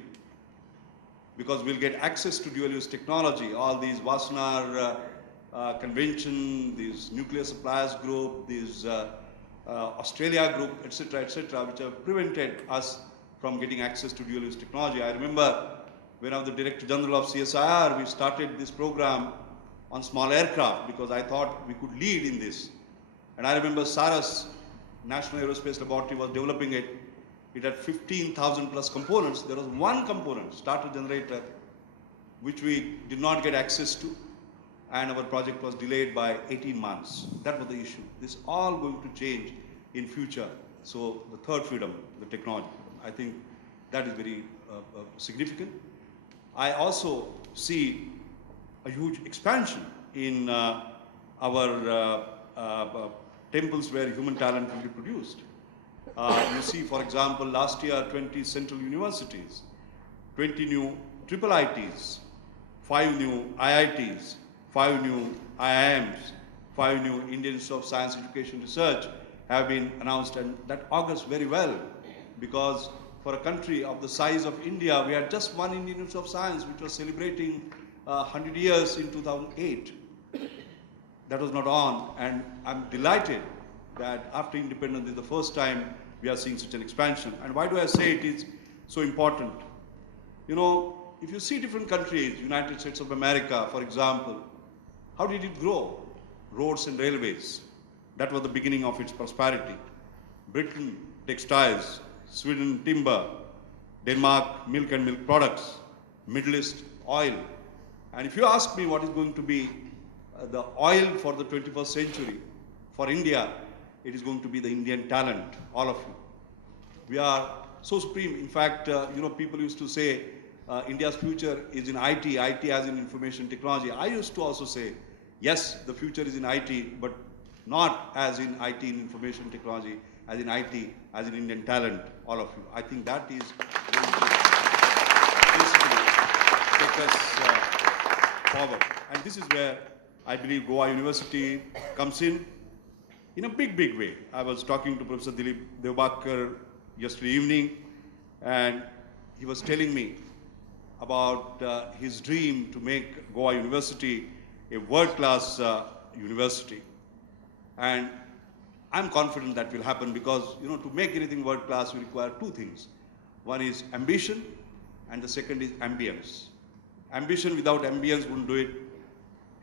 Because we'll get access to dual-use technology, all these Wassenaar Convention, these nuclear suppliers group, these Australia group, etc., which have prevented us from getting access to dual-use technology. I remember when I was the Director General of CSIR, we started this program on small aircraft because I thought we could lead in this. And I remember SARAS, National Aerospace Laboratory, was developing it. It had 15,000 plus components. There was one component, starter generator, which we did not get access to, and our project was delayed by 18 months. That was the issue. This is all going to change in future. So the third freedom, the technology freedom, I think that is very significant. I also see a huge expansion in our temples where human talent will be produced. You see, for example, last year 20 central universities, 20 new triple ITs, 5 new IITs, 5 new IIMs, 5 new Indian Institute of Science, Education, Research have been announced, and that augurs very well because for a country of the size of India, we had just one Indian Institute of Science which was celebrating 100 years in 2008. That was not on, and I'm delighted that after independence, this is the first time we are seeing such an expansion. And why do I say it is so important? You know, if you see different countries, United States of America, for example, how did it grow? Roads and railways. That was the beginning of its prosperity. Britain, textiles. Sweden, timber. Denmark, milk and milk products. Middle East, oil. And if you ask me what is going to be the oil for the 21st century, for India, it is going to be the Indian talent, all of you. We are so supreme. In fact, you know, people used to say India's future is in IT, IT as in information technology. I used to also say, yes, the future is in IT, but not as in IT in information technology, as in IT, as in Indian talent, all of you. I think that is going to basically take us forward. And this is where I believe Goa University comes in a big, big way. I was talking to Professor Dilip Devbakar yesterday evening, and he was telling me about his dream to make Goa University a world-class university. And I'm confident that will happen because, you know, to make anything world-class, we require two things. One is ambition, and the second is ambience. Ambition without ambience wouldn't do it.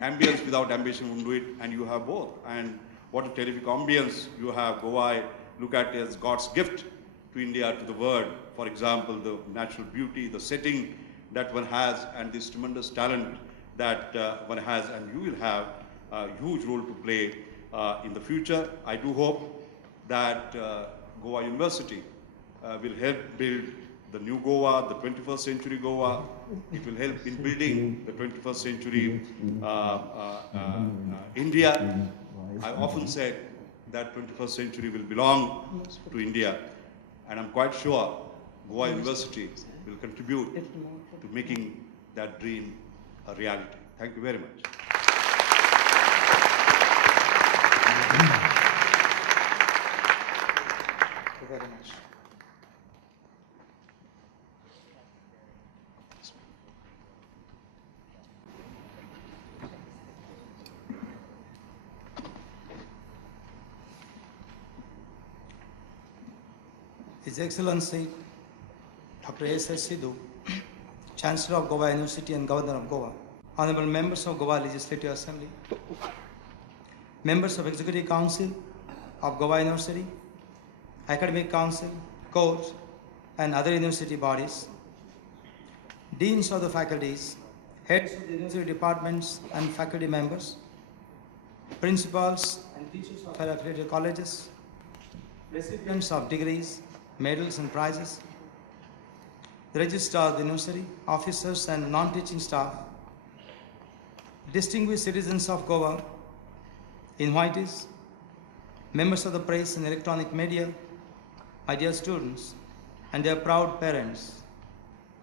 Ambience without ambition wouldn't do it, and you have both. And what a terrific ambience you have. Goa, I look at it as God's gift to India, to the world. For example, the natural beauty, the setting that one has, and this tremendous talent that one has, and you will have a huge role to play in the future. I do hope that Goa University will help build the new Goa, the 21st century Goa. It will help in building the 21st century India. I've often said that 21st century will belong to India, and I'm quite sure Goa University will contribute to making that dream a reality. Thank you very much. Thank you very much. His Excellency Dr. S.S. Sidhu, Chancellor of Goa University and Governor of Goa, honorable members of Goa Legislative Assembly, members of Executive Council of Goa University, Academic Council, Court, and other university bodies, deans of the faculties, heads of the university departments and faculty members, principals and teachers of our affiliated colleges, recipients of degrees, medals and prizes, the registrar of the university, officers and non-teaching staff, distinguished citizens of Goa, invitees, members of the press and electronic media, my dear students, and their proud parents,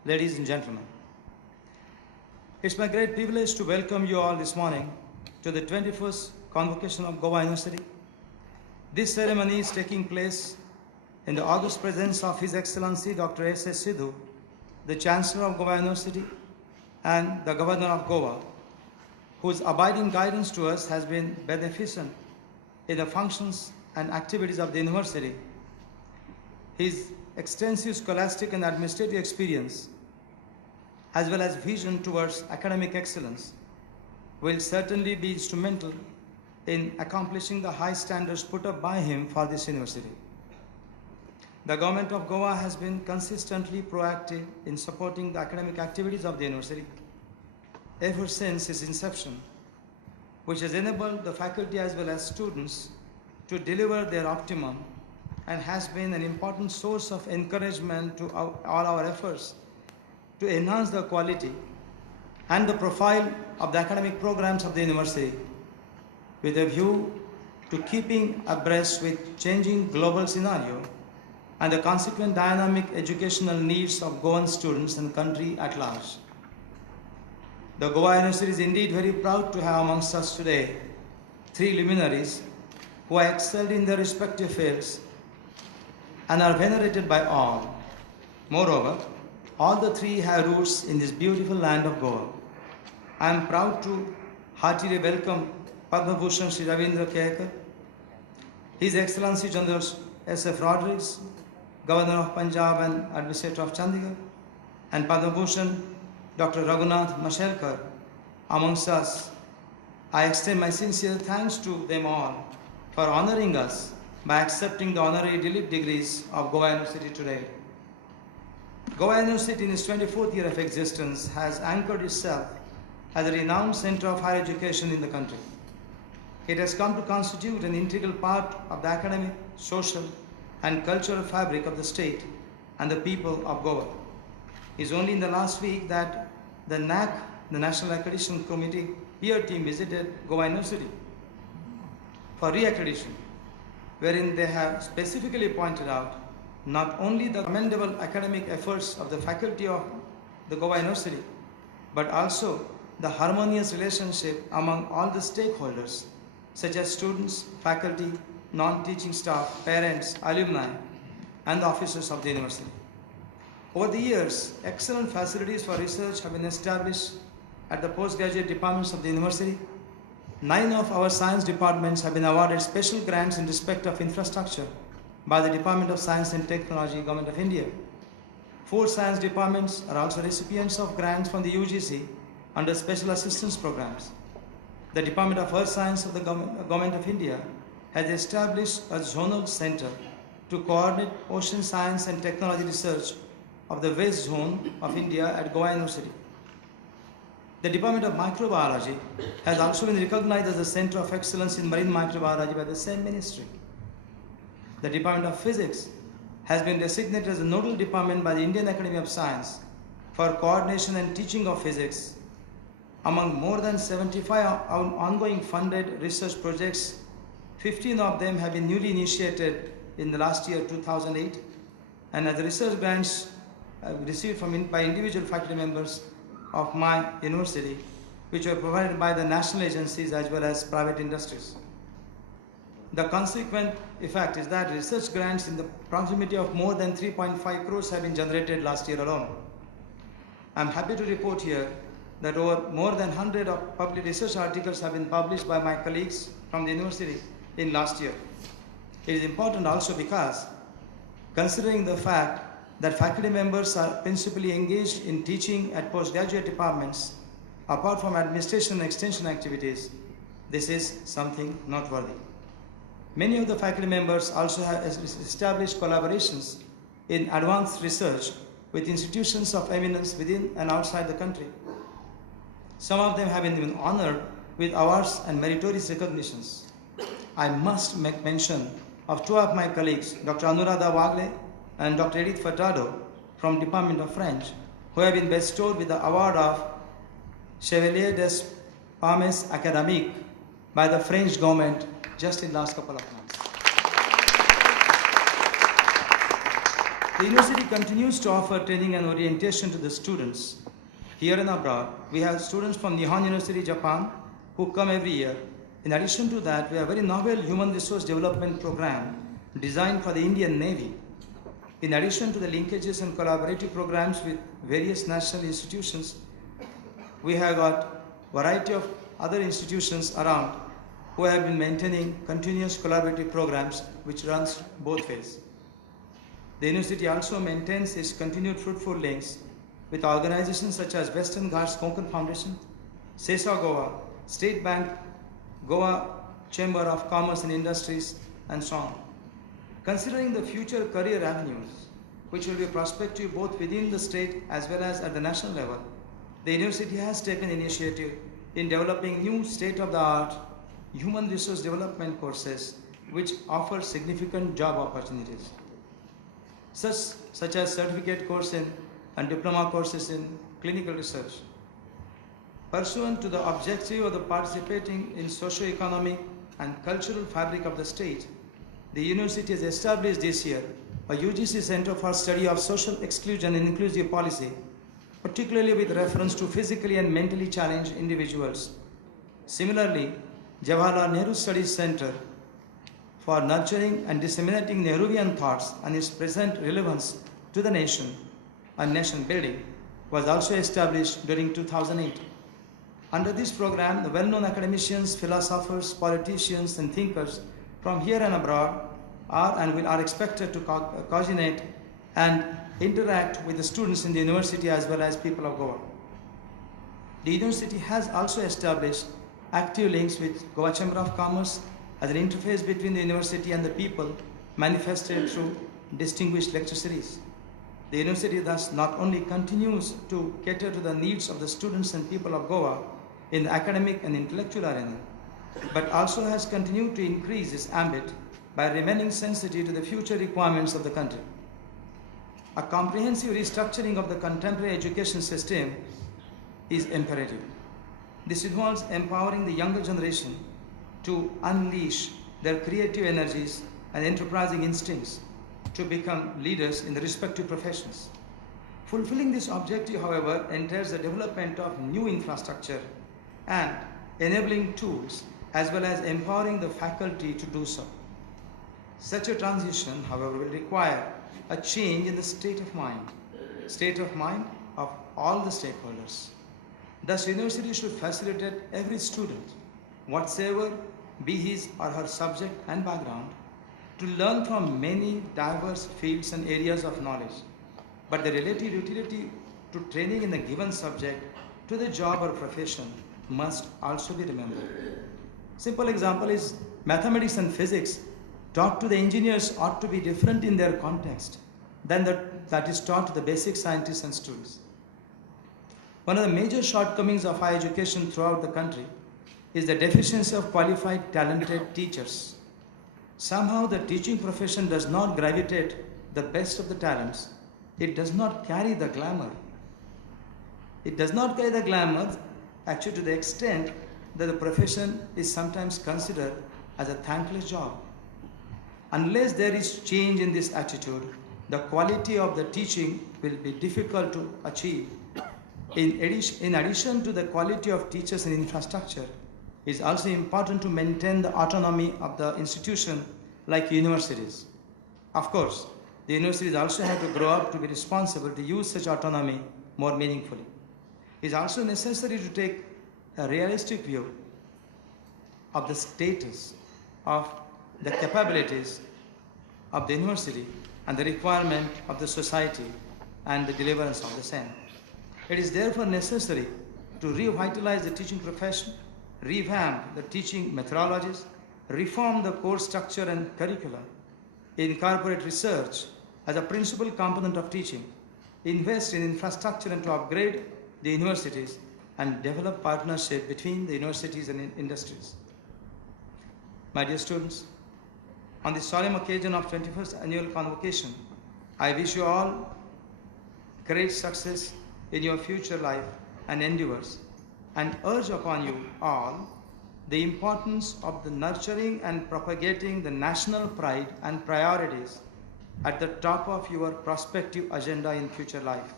ladies and gentlemen. It's my great privilege to welcome you all this morning to the 21st Convocation of Goa University. This ceremony is taking place in the august presence of His Excellency Dr. S.S. Sidhu, the Chancellor of Goa University and the Governor of Goa, whose abiding guidance to us has been beneficent in the functions and activities of the university. His extensive scholastic and administrative experience, as well as vision towards academic excellence, will certainly be instrumental in accomplishing the high standards put up by him for this university. The government of Goa has been consistently proactive in supporting the academic activities of the university ever since its inception, which has enabled the faculty as well as students to deliver their optimum and has been an important source of encouragement to all our efforts to enhance the quality and the profile of the academic programs of the university with a view to keeping abreast with changing global scenario and the consequent dynamic educational needs of Goan students and country at large. The Goa University is indeed very proud to have amongst us today 3 luminaries who are excelled in their respective fields and are venerated by all. Moreover, all the 3 have roots in this beautiful land of Goa. I am proud to heartily welcome Padma Bhushan Sri Ravindra Kelkar, His Excellency General S.F. Rodrigues, Governor of Punjab and Administrator of Chandigarh, and Padma Bhushan Dr. Raghunath Mashelkar amongst us. I extend my sincere thanks to them all for honoring us by accepting the honorary degrees of Goa University today. Goa University in its 24th year of existence has anchored itself as a renowned center of higher education in the country. It has come to constitute an integral part of the academic, social, and cultural fabric of the state and the people of Goa. It is only in the last week that the NAC, the National Accreditation Committee peer team, visited Goa University for re-accreditation, wherein they have specifically pointed out not only the commendable academic efforts of the faculty of the Goa University, but also the harmonious relationship among all the stakeholders, such as students, faculty, non-teaching staff, parents, alumni, and the officers of the university. Over the years, excellent facilities for research have been established at the postgraduate departments of the university. 9 of our science departments have been awarded special grants in respect of infrastructure by the Department of Science and Technology, Government of India. 4 science departments are also recipients of grants from the UGC under special assistance programs. The Department of Earth Science of the Government of India has established a zonal center to coordinate ocean science and technology research of the West Zone of India at Goa University. The Department of Microbiology has also been recognized as a center of excellence in marine microbiology by the same ministry. The Department of Physics has been designated as a nodal department by the Indian Academy of Science for coordination and teaching of physics. Among more than 75 ongoing funded research projects, 15 of them have been newly initiated in the last year, 2008, and as research grants received by individual faculty members of my university, which were provided by the national agencies as well as private industries. The consequent effect is that research grants in the proximity of more than 3.5 crores have been generated last year alone. I'm happy to report here that over more than 100 of public research articles have been published by my colleagues from the university in last year. It is important also because, considering the fact that faculty members are principally engaged in teaching at postgraduate departments, apart from administration and extension activities, this is something noteworthy. Many of the faculty members also have established collaborations in advanced research with institutions of eminence within and outside the country. Some of them have been even honored with awards and meritorious recognitions. I must make mention of two of my colleagues, Dr. Anuradha Wagle and Dr. Edith Furtado from Department of French, who have been bestowed with the award of Chevalier des Palmes Académiques by the French government just in the last couple of months. The university continues to offer training and orientation to the students here and abroad. We have students from Nihon University, Japan, who come every year. In addition to that, we have a very novel human resource development program designed for the Indian Navy. In addition to the linkages and collaborative programs with various national institutions, we have got a variety of other institutions around who have been maintaining continuous collaborative programs which runs both ways. The university also maintains its continued fruitful links with organizations such as Western Ghats Konkan Foundation, CESA Goa, State Bank, Goa Chamber of Commerce and Industries, and so on. Considering the future career avenues, which will be prospective both within the state as well as at the national level, the university has taken initiative in developing new state-of-the-art human resource development courses which offer significant job opportunities, such as certificate course in and diploma courses in clinical research. Pursuant to the objective of the participating in socio-economic and cultural fabric of the state, the university has established this year a UGC Center for Study of Social Exclusion and Inclusive Policy, particularly with reference to physically and mentally challenged individuals. Similarly, Jawaharlal Nehru Studies Center for nurturing and disseminating Nehruvian thoughts and its present relevance to the nation and nation building was also established during 2008. Under this program, the well-known academicians, philosophers, politicians, and thinkers from here and abroad are expected to coordinate and interact with the students in the university as well as people of Goa. The university has also established active links with Goa Chamber of Commerce as an interface between the university and the people, manifested through distinguished lecture series. The university thus not only continues to cater to the needs of the students and people of Goa in the academic and intellectual arena, but also has continued to increase its ambit by remaining sensitive to the future requirements of the country. A comprehensive restructuring of the contemporary education system is imperative. This involves empowering the younger generation to unleash their creative energies and enterprising instincts to become leaders in the respective professions. Fulfilling this objective, however, entails the development of new infrastructure and enabling tools, as well as empowering the faculty to do so. Such a transition, however, will require a change in the state of mind of all the stakeholders. Thus, university should facilitate every student, whatsoever be his or her subject and background, to learn from many diverse fields and areas of knowledge. But the relative utility to training in a given subject to the job or profession must also be remembered. Simple example is mathematics and physics taught to the engineers ought to be different in their context than that is taught to the basic scientists and students. One of the major shortcomings of higher education throughout the country is the deficiency of qualified, talented teachers. Somehow the teaching profession does not gravitate the best of the talents. It does not carry the glamour. It does not carry the glamour actually to the extent that the profession is sometimes considered as a thankless job. Unless there is change in this attitude, the quality of the teaching will be difficult to achieve. In addition to the quality of teachers and infrastructure, it is also important to maintain the autonomy of the institution like universities. Of course, the universities also have to grow up to be responsible to use such autonomy more meaningfully. It is also necessary to take a realistic view of the status of the capabilities of the university and the requirement of the society and the deliverance of the same. It is therefore necessary to revitalize the teaching profession, revamp the teaching methodologies, reform the course structure and curricula, incorporate research as a principal component of teaching, invest in infrastructure and to upgrade the universities, and develop partnership between the universities and industries. My dear students, on this solemn occasion of 21st Annual Convocation, I wish you all great success in your future life and endeavors, and urge upon you all the importance of the nurturing and propagating the national pride and priorities at the top of your prospective agenda in future life.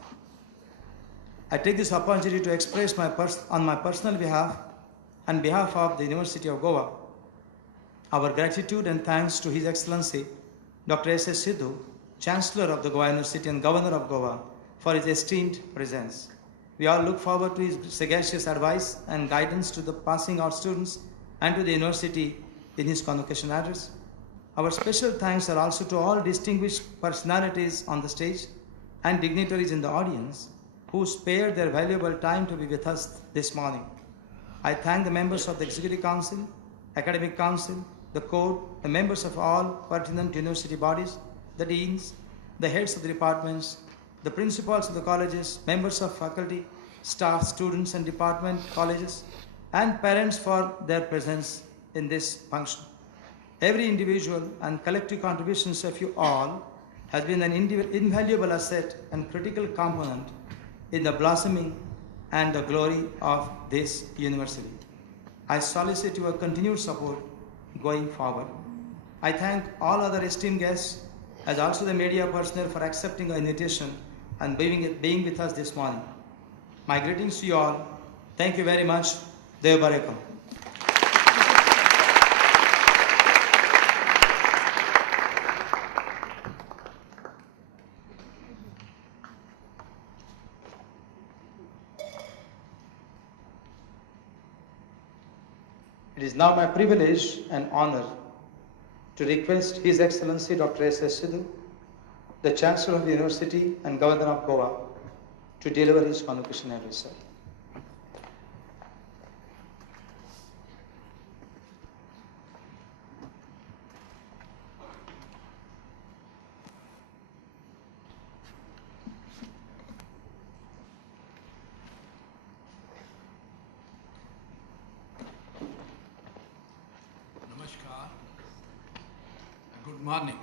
I take this opportunity to express on my personal behalf and behalf of the University of Goa our gratitude and thanks to His Excellency Dr. S.S. Sidhu, Chancellor of the Goa University and Governor of Goa, for his esteemed presence. We all look forward to his sagacious advice and guidance to the passing out students and to the university in his convocation address. Our special thanks are also to all distinguished personalities on the stage and dignitaries in the audience who spared their valuable time to be with us this morning. I thank the members of the Executive Council, Academic Council, the Code, the members of all pertinent university bodies, the deans, the heads of the departments, the principals of the colleges, members of faculty, staff, students and department colleges, and parents for their presence in this function. Every individual and collective contributions of you all has been an invaluable asset and critical component in the blossoming and the glory of this university. I solicit your continued support going forward. I thank all other esteemed guests as also the media personnel for accepting our invitation and being with us this morning. My greetings to you all. Thank you very much. Dev Barekam. It is now my privilege and honor to request His Excellency Dr. S.S. Sidhu, the Chancellor of the University and Governor of Goa, to deliver his convocation address. Sir. Good morning.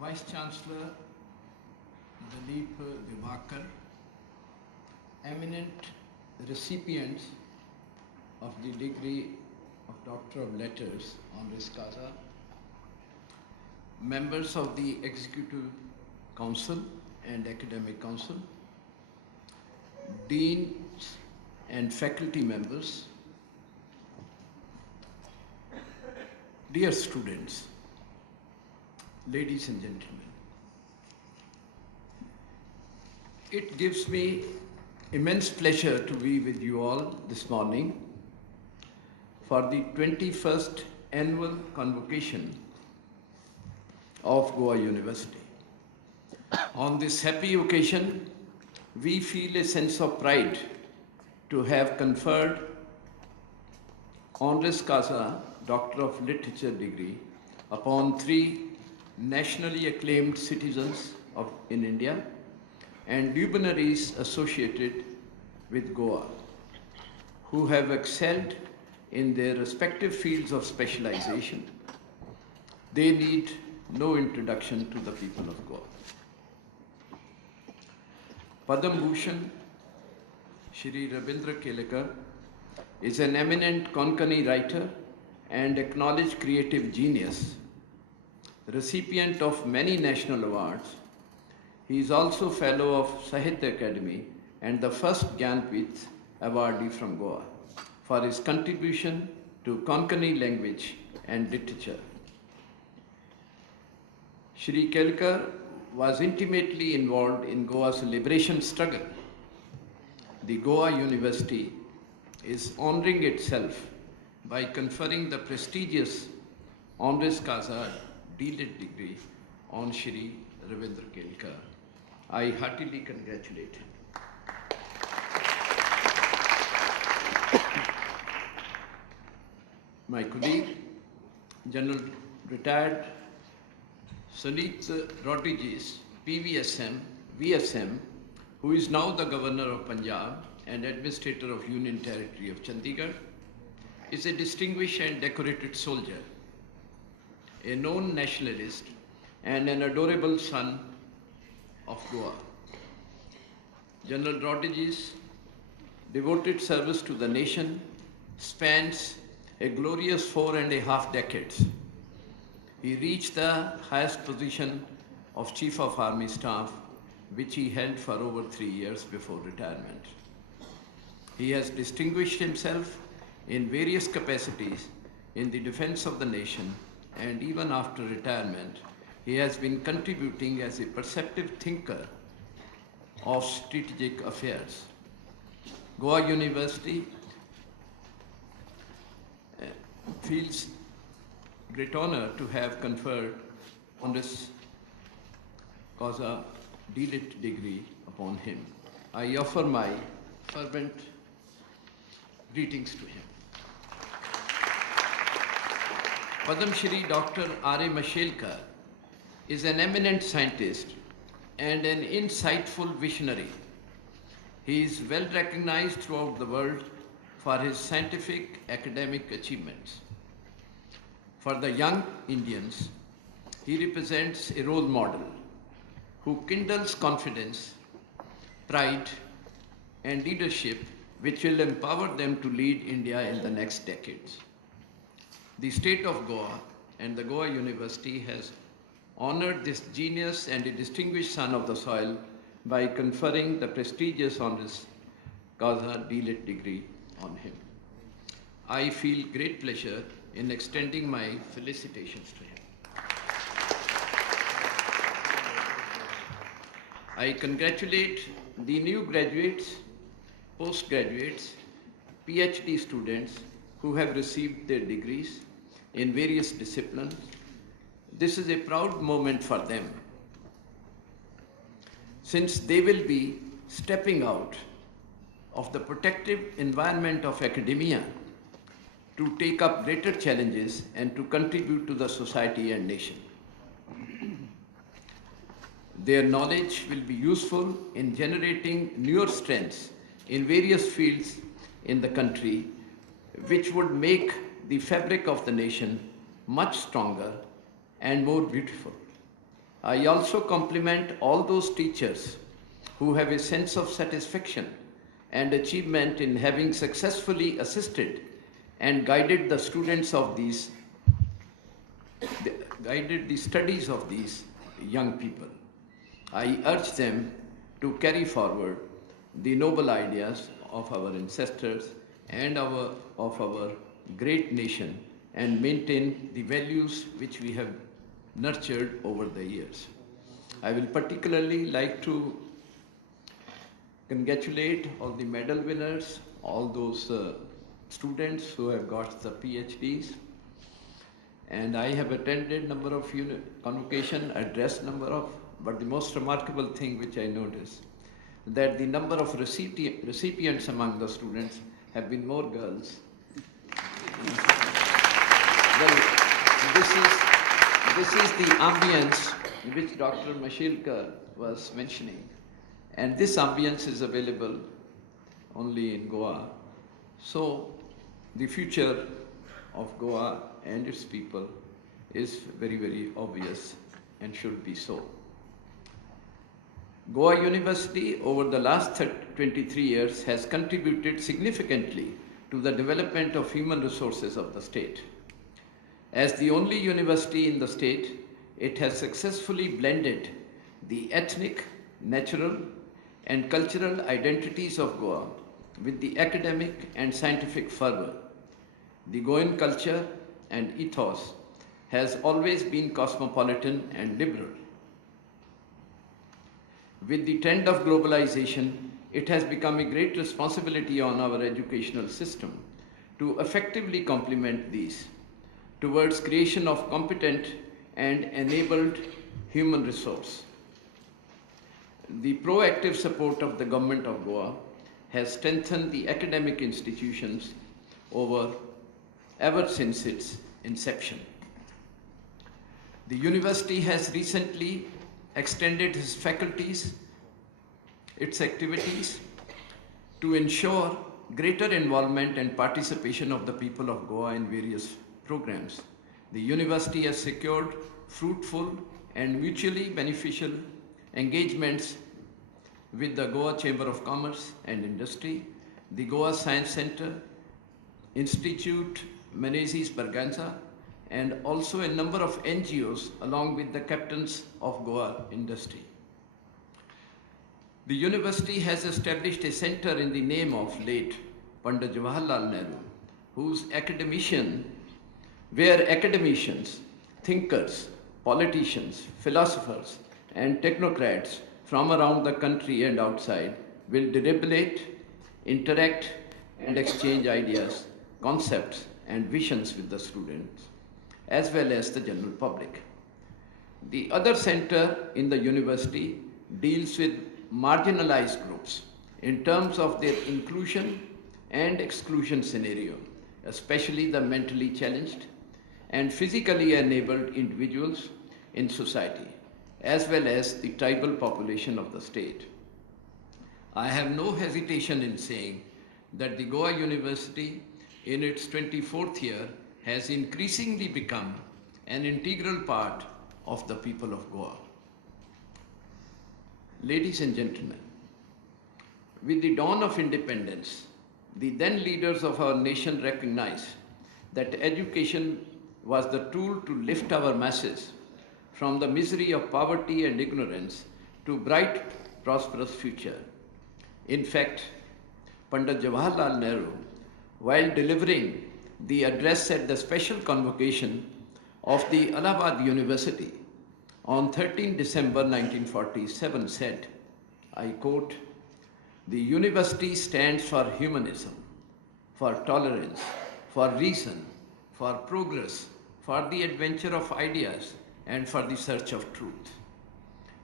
Vice Chancellor Dilip Divakar, eminent recipients of the degree of Doctor of Letters honoris causa, members of the Executive Council and Academic Council, deans and faculty members, dear students, ladies and gentlemen, it gives me immense pleasure to be with you all this morning for the 21st Annual Convocation of Goa University. On this happy occasion, we feel a sense of pride to have conferred honoris causa Doctor of Literature degree upon 3 nationally acclaimed citizens in India and luminaries associated with Goa who have excelled in their respective fields of specialization. They need no introduction to the people of Goa. Padam Bhushan Shri Ravindra Kelekar is an eminent Konkani writer and acknowledged creative genius, recipient of many national awards. He is also Fellow of Sahitya Academy and the first Gyanpith awardee from Goa for his contribution to Konkani language and literature. Shri Kelkar was intimately involved in Goa's liberation struggle. The Goa University is honoring itself by conferring the prestigious Honoris Causa D.Litt degree on Shri Ravindra Kelkar. I heartily congratulate him. My colleague, General Retired Sunit Rodriguez, PVSM, VSM, who is now the Governor of Punjab and Administrator of Union Territory of Chandigarh, is a distinguished and decorated soldier, a known nationalist, and an adorable son of Goa. General Rodriguez' devoted service to the nation spans a glorious 4.5 decades. He reached the highest position of Chief of Army Staff, which he held for over 3 years before retirement. He has distinguished himself in various capacities in the defense of the nation, and even after retirement, he has been contributing as a perceptive thinker of strategic affairs. Goa University feels great honor to have conferred Honoris Causa D.Litt degree upon him. I offer my fervent greetings to him. Padam Shri Dr. R.A. Mashelkar is an eminent scientist and an insightful visionary. He is well recognized throughout the world for his scientific academic achievements. For the young Indians, he represents a role model who kindles confidence, pride, and leadership which will empower them to lead India in the next decades. The state of Goa and the Goa University has honored this genius and a distinguished son of the soil by conferring the prestigious Honoris Causa D.Litt degree on him. I feel great pleasure in extending my felicitations to him. I congratulate the new graduates, postgraduates, PhD students who have received their degrees in various disciplines. This is a proud moment for them, since they will be stepping out of the protective environment of academia to take up greater challenges and to contribute to the society and nation. Their knowledge will be useful in generating newer strengths in various fields in the country, which would make the fabric of the nation much stronger and more beautiful. I also compliment all those teachers who have a sense of satisfaction and achievement in having successfully assisted and guided the students of these, guided the studies of these young people. I urge them to carry forward the noble ideas of our ancestors and of our great nation and maintain the values which we have nurtured over the years. I will particularly like to congratulate all the medal winners, all those students who have got the PhDs. And I have attended number of convocation, addressed number of, but the most remarkable thing which I noticed, that the number of recipients among the students have been more girls. Well, this is the ambience which Dr. Mashelkar was mentioning. And this ambience is available only in Goa. So the future of Goa and its people is very, very obvious and should be so. Goa University over the last 23 years has contributed significantly to the development of human resources of the state. As the only university in the state, it has successfully blended the ethnic, natural, and cultural identities of Goa with the academic and scientific fervor. The Goan culture and ethos has always been cosmopolitan and liberal. With the trend of globalization, it has become a great responsibility on our educational system to effectively complement these. towards creation of competent and enabled human resource. The proactive support of the government of Goa has strengthened the academic institutions ever since its inception. The university has recently extended its faculties, its activities to ensure greater involvement and participation of the people of Goa in various programs. The university has secured fruitful and mutually beneficial engagements with the Goa Chamber of Commerce and Industry, the Goa Science Center, Institute Menezes Berganza, and also a number of NGOs along with the captains of Goa industry. The university has established a center in the name of late Pandit Jawaharlal Nehru, where academicians, thinkers, politicians, philosophers, and technocrats from around the country and outside will deliberate, interact, and exchange ideas, concepts, and visions with the students, as well as the general public. The other center in the university deals with marginalized groups in terms of their inclusion and exclusion scenario, especially the mentally challenged and physically enabled individuals in society, as well as the tribal population of the state. I have no hesitation in saying that the Goa University in its 24th year has increasingly become an integral part of the people of Goa. Ladies and gentlemen, with the dawn of independence, the then leaders of our nation recognized that education was the tool to lift our masses from the misery of poverty and ignorance to bright, prosperous future. In fact, Pandit Jawaharlal Nehru, while delivering the address at the special convocation of the Allahabad University on 13 December 1947 said, I quote, "The university stands for humanism, for tolerance, for reason, for progress, for the adventure of ideas, and for the search of truth.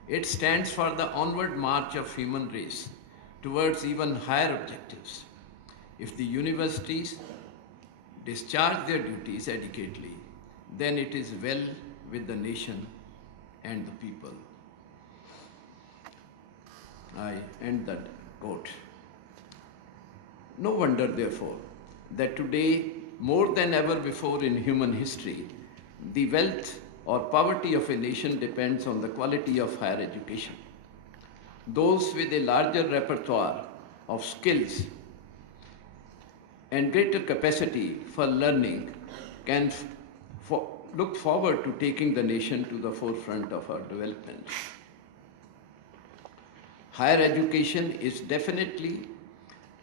It stands for the onward march of human race towards even higher objectives. If the universities discharge their duties adequately, then it is well with the nation and the people." I end that quote. No wonder, therefore, that today, more than ever before in human history, the wealth or poverty of a nation depends on the quality of higher education. Those with a larger repertoire of skills and greater capacity for learning can look forward to taking the nation to the forefront of our development. Higher education is definitely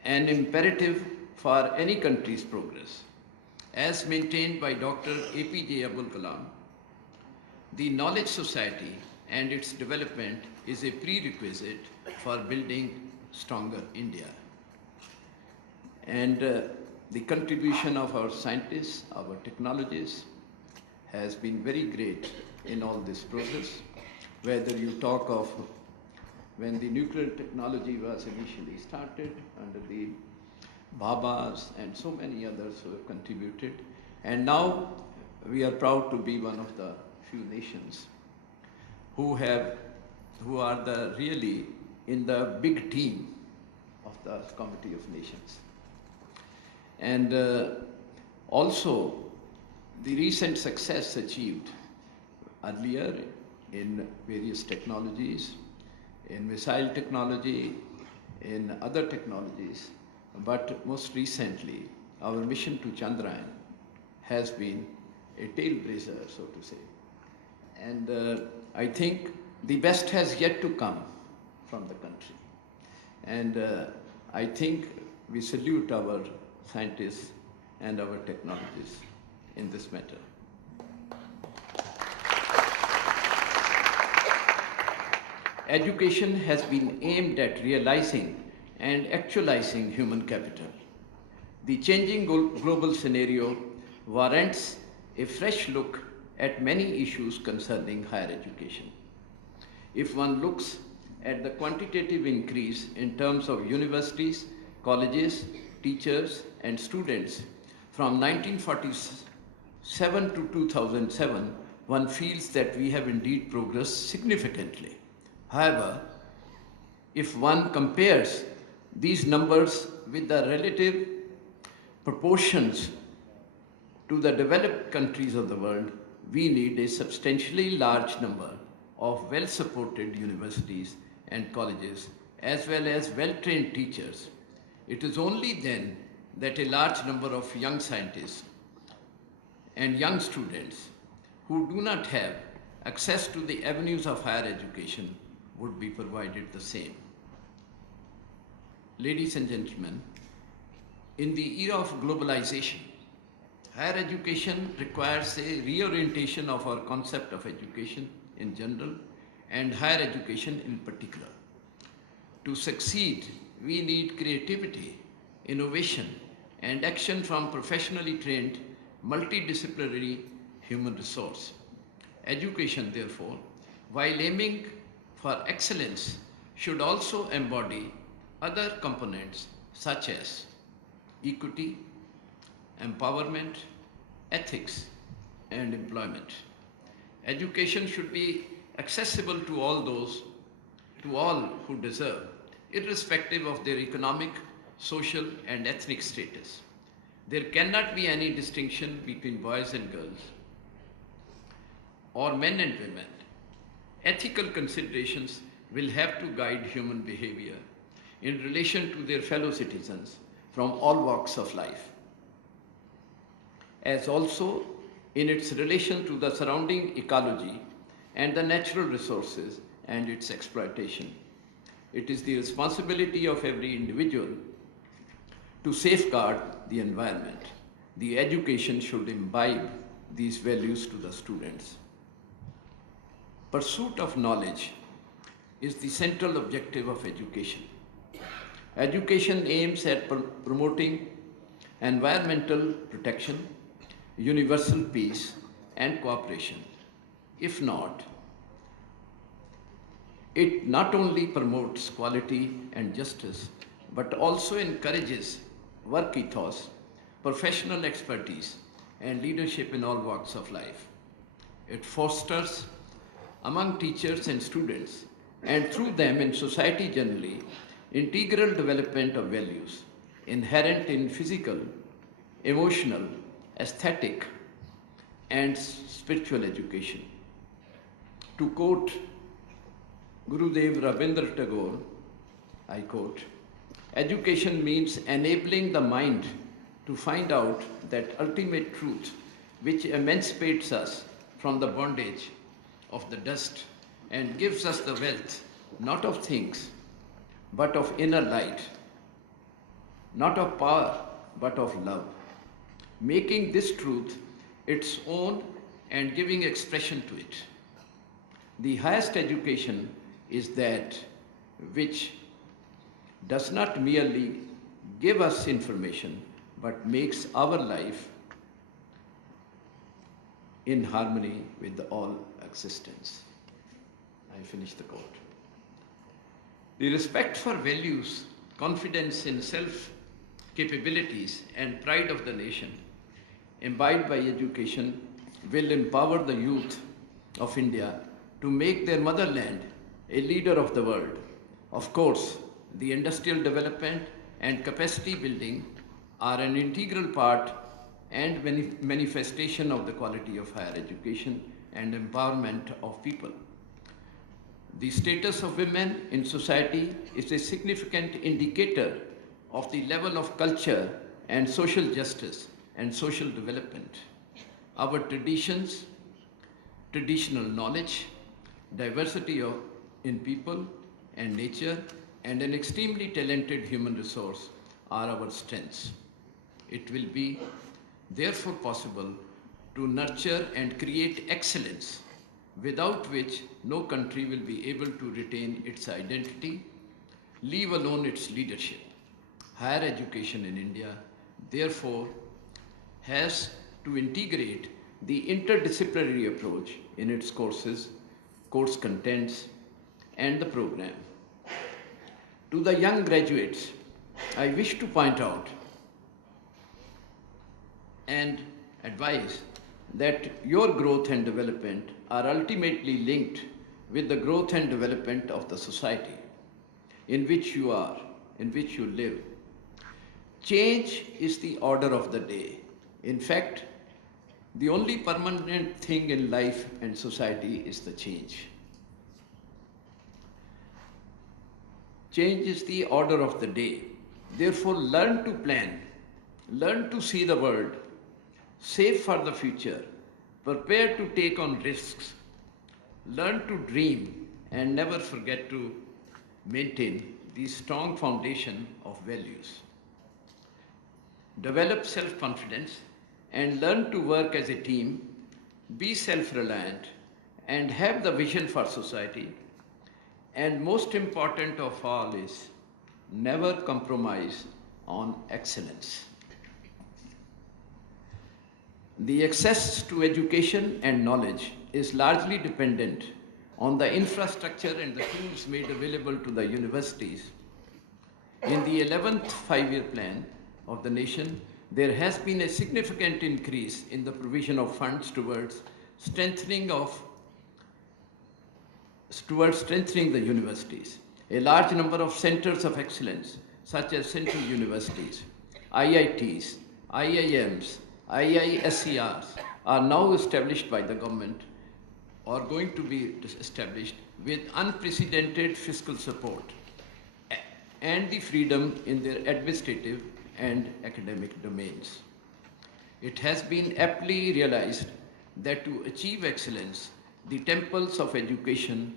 an imperative for any country's progress. As maintained by Dr. APJ Abdul Kalam, the knowledge society and its development is a prerequisite for building stronger India. And the contribution of our scientists, our technologists, has been very great in all this process. Whether you talk of when the nuclear technology was initially started under the Babas and so many others who have contributed. And now we are proud to be one of the few nations who are really in the big team of the Committee of Nations. And also the recent success achieved earlier in various technologies, in missile technology, in other technologies, but most recently, our mission to Chandrayaan has been a tailblazer, so to say. And I think the best has yet to come from the country. And I think we salute our scientists and our technologists in this matter. Education has been aimed at realizing and actualizing human capital. The changing global scenario warrants a fresh look at many issues concerning higher education. If one looks at the quantitative increase in terms of universities, colleges, teachers, and students from 1947 to 2007, one feels that we have indeed progressed significantly. However, if one compares these numbers with the relative proportions to the developed countries of the world, we need a substantially large number of well-supported universities and colleges, as well as well-trained teachers. It is only then that a large number of young scientists and young students who do not have access to the avenues of higher education would be provided the same. Ladies and gentlemen, in the era of globalization, higher education requires a reorientation of our concept of education in general and higher education in particular. To succeed, we need creativity, innovation, and action from professionally trained, multidisciplinary human resource. Education, therefore, while aiming for excellence, should also embody other components such as equity, empowerment, ethics, and employment. Education should be accessible to all who deserve, irrespective of their economic, social, and ethnic status. There cannot be any distinction between boys and girls, or men and women. Ethical considerations will have to guide human behavior in relation to their fellow citizens from all walks of life, as also in its relation to the surrounding ecology and the natural resources and its exploitation. It is the responsibility of every individual to safeguard the environment. The education should imbibe these values to the students. Pursuit of knowledge is the central objective of education. Education aims at promoting environmental protection, universal peace, and cooperation. If not, it not only promotes quality and justice, but also encourages work ethos, professional expertise, and leadership in all walks of life. It fosters among teachers and students, and through them in society generally, integral development of values inherent in physical, emotional, aesthetic, and spiritual education. To quote Gurudev Rabindranath Tagore, I quote, "Education means enabling the mind to find out that ultimate truth which emancipates us from the bondage of the dust and gives us the wealth, not of things, but of inner light, not of power, but of love, making this truth its own and giving expression to it. The highest education is that which does not merely give us information, but makes our life in harmony with all existence." I finish the quote. The respect for values, confidence in self, capabilities, and pride of the nation, imbibed by education, will empower the youth of India to make their motherland a leader of the world. Of course, the industrial development and capacity building are an integral part and manifestation of the quality of higher education and empowerment of people. The status of women in society is a significant indicator of the level of culture and social justice and social development. Our traditions, traditional knowledge, diversity in people and nature, and an extremely talented human resource are our strengths. It will be therefore possible to nurture and create excellence, without which no country will be able to retain its identity, leave alone its leadership. Higher education in India, therefore, has to integrate the interdisciplinary approach in its courses, course contents, and the program. To the young graduates, I wish to point out and advise that your growth and development are ultimately linked with the growth and development of the society in which you are, in which you live. Change is the order of the day. In fact, the only permanent thing in life and society is the change. Change is the order of the day. Therefore, learn to plan, learn to see the world, save for the future, prepare to take on risks, learn to dream, and never forget to maintain the strong foundation of values. Develop self-confidence and learn to work as a team, be self-reliant, and have the vision for society. And most important of all is never compromise on excellence. The access to education and knowledge is largely dependent on the infrastructure and the tools made available to the universities. In the 11th five-year plan of the nation, there has been a significant increase in the provision of funds towards strengthening the universities. A large number of centers of excellence, such as central universities, IITs, IIMs, IISCRs, are now established by the government or going to be established with unprecedented fiscal support and the freedom in their administrative and academic domains. It has been aptly realized that to achieve excellence, the temples of education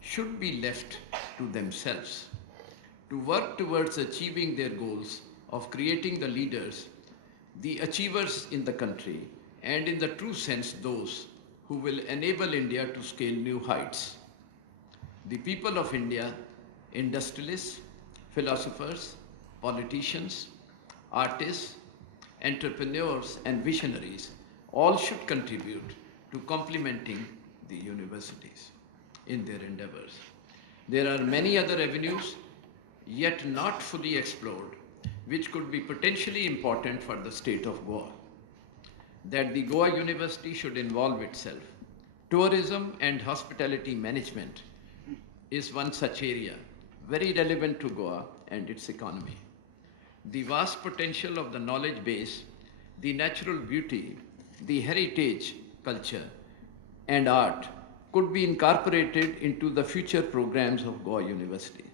should be left to themselves to work towards achieving their goals of creating the leaders, the achievers in the country, and in the true sense, those who will enable India to scale new heights. The people of India, industrialists, philosophers, politicians, artists, entrepreneurs, and visionaries all should contribute to complementing the universities in their endeavors. There are many other avenues yet not fully explored which could be potentially important for the state of Goa. That the Goa University should involve itself. Tourism and hospitality management is one such area, very relevant to Goa and its economy. The vast potential of the knowledge base, the natural beauty, the heritage, culture, and art could be incorporated into the future programs of Goa University.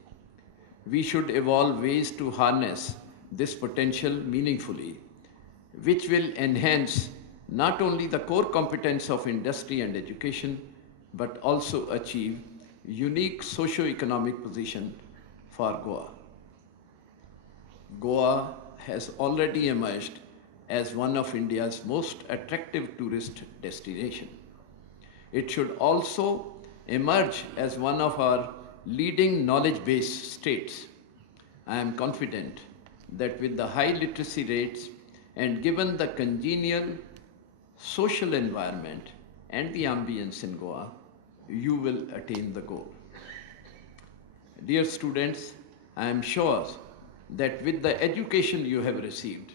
We should evolve ways to harness this potential meaningfully, which will enhance not only the core competence of industry and education, but also achieve unique socio-economic position for Goa. Goa has already emerged as one of India's most attractive tourist destinations. It should also emerge as one of our leading knowledge-based states. I am confident that with the high literacy rates and given the congenial social environment and the ambience in Goa, you will attain the goal. Dear students, I am sure that with the education you have received,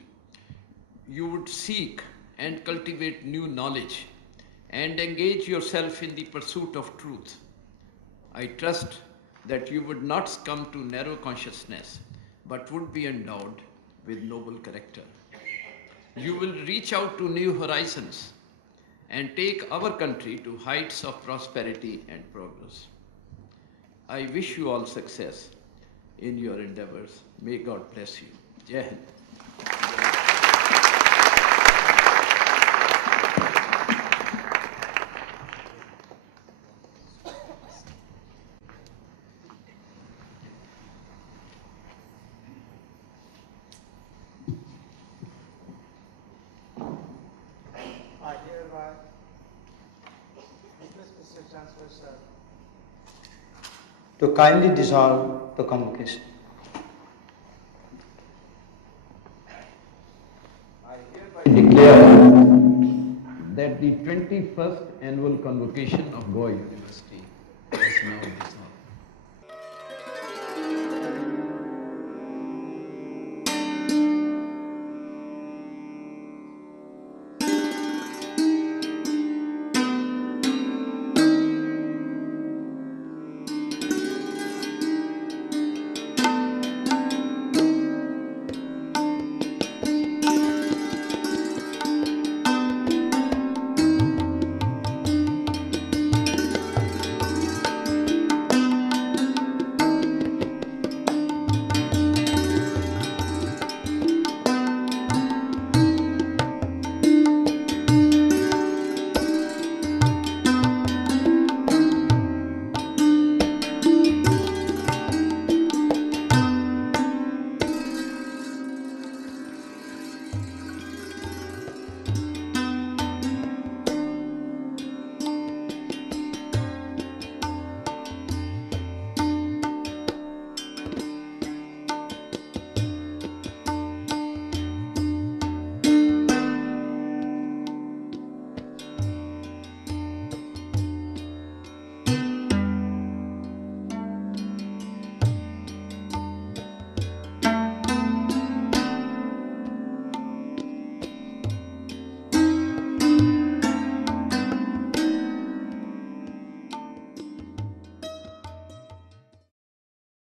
you would seek and cultivate new knowledge and engage yourself in the pursuit of truth. I trust that you would not succumb to narrow consciousness, but would be endowed with noble character. You will reach out to new horizons and take our country to heights of prosperity and progress. I wish you all success in your endeavors. May God bless you. Jai Hind. I hereby request Mr. Chancellor, sir, to kindly dissolve the convocation. I hereby declare that the the 21st annual convocation of Goa University is now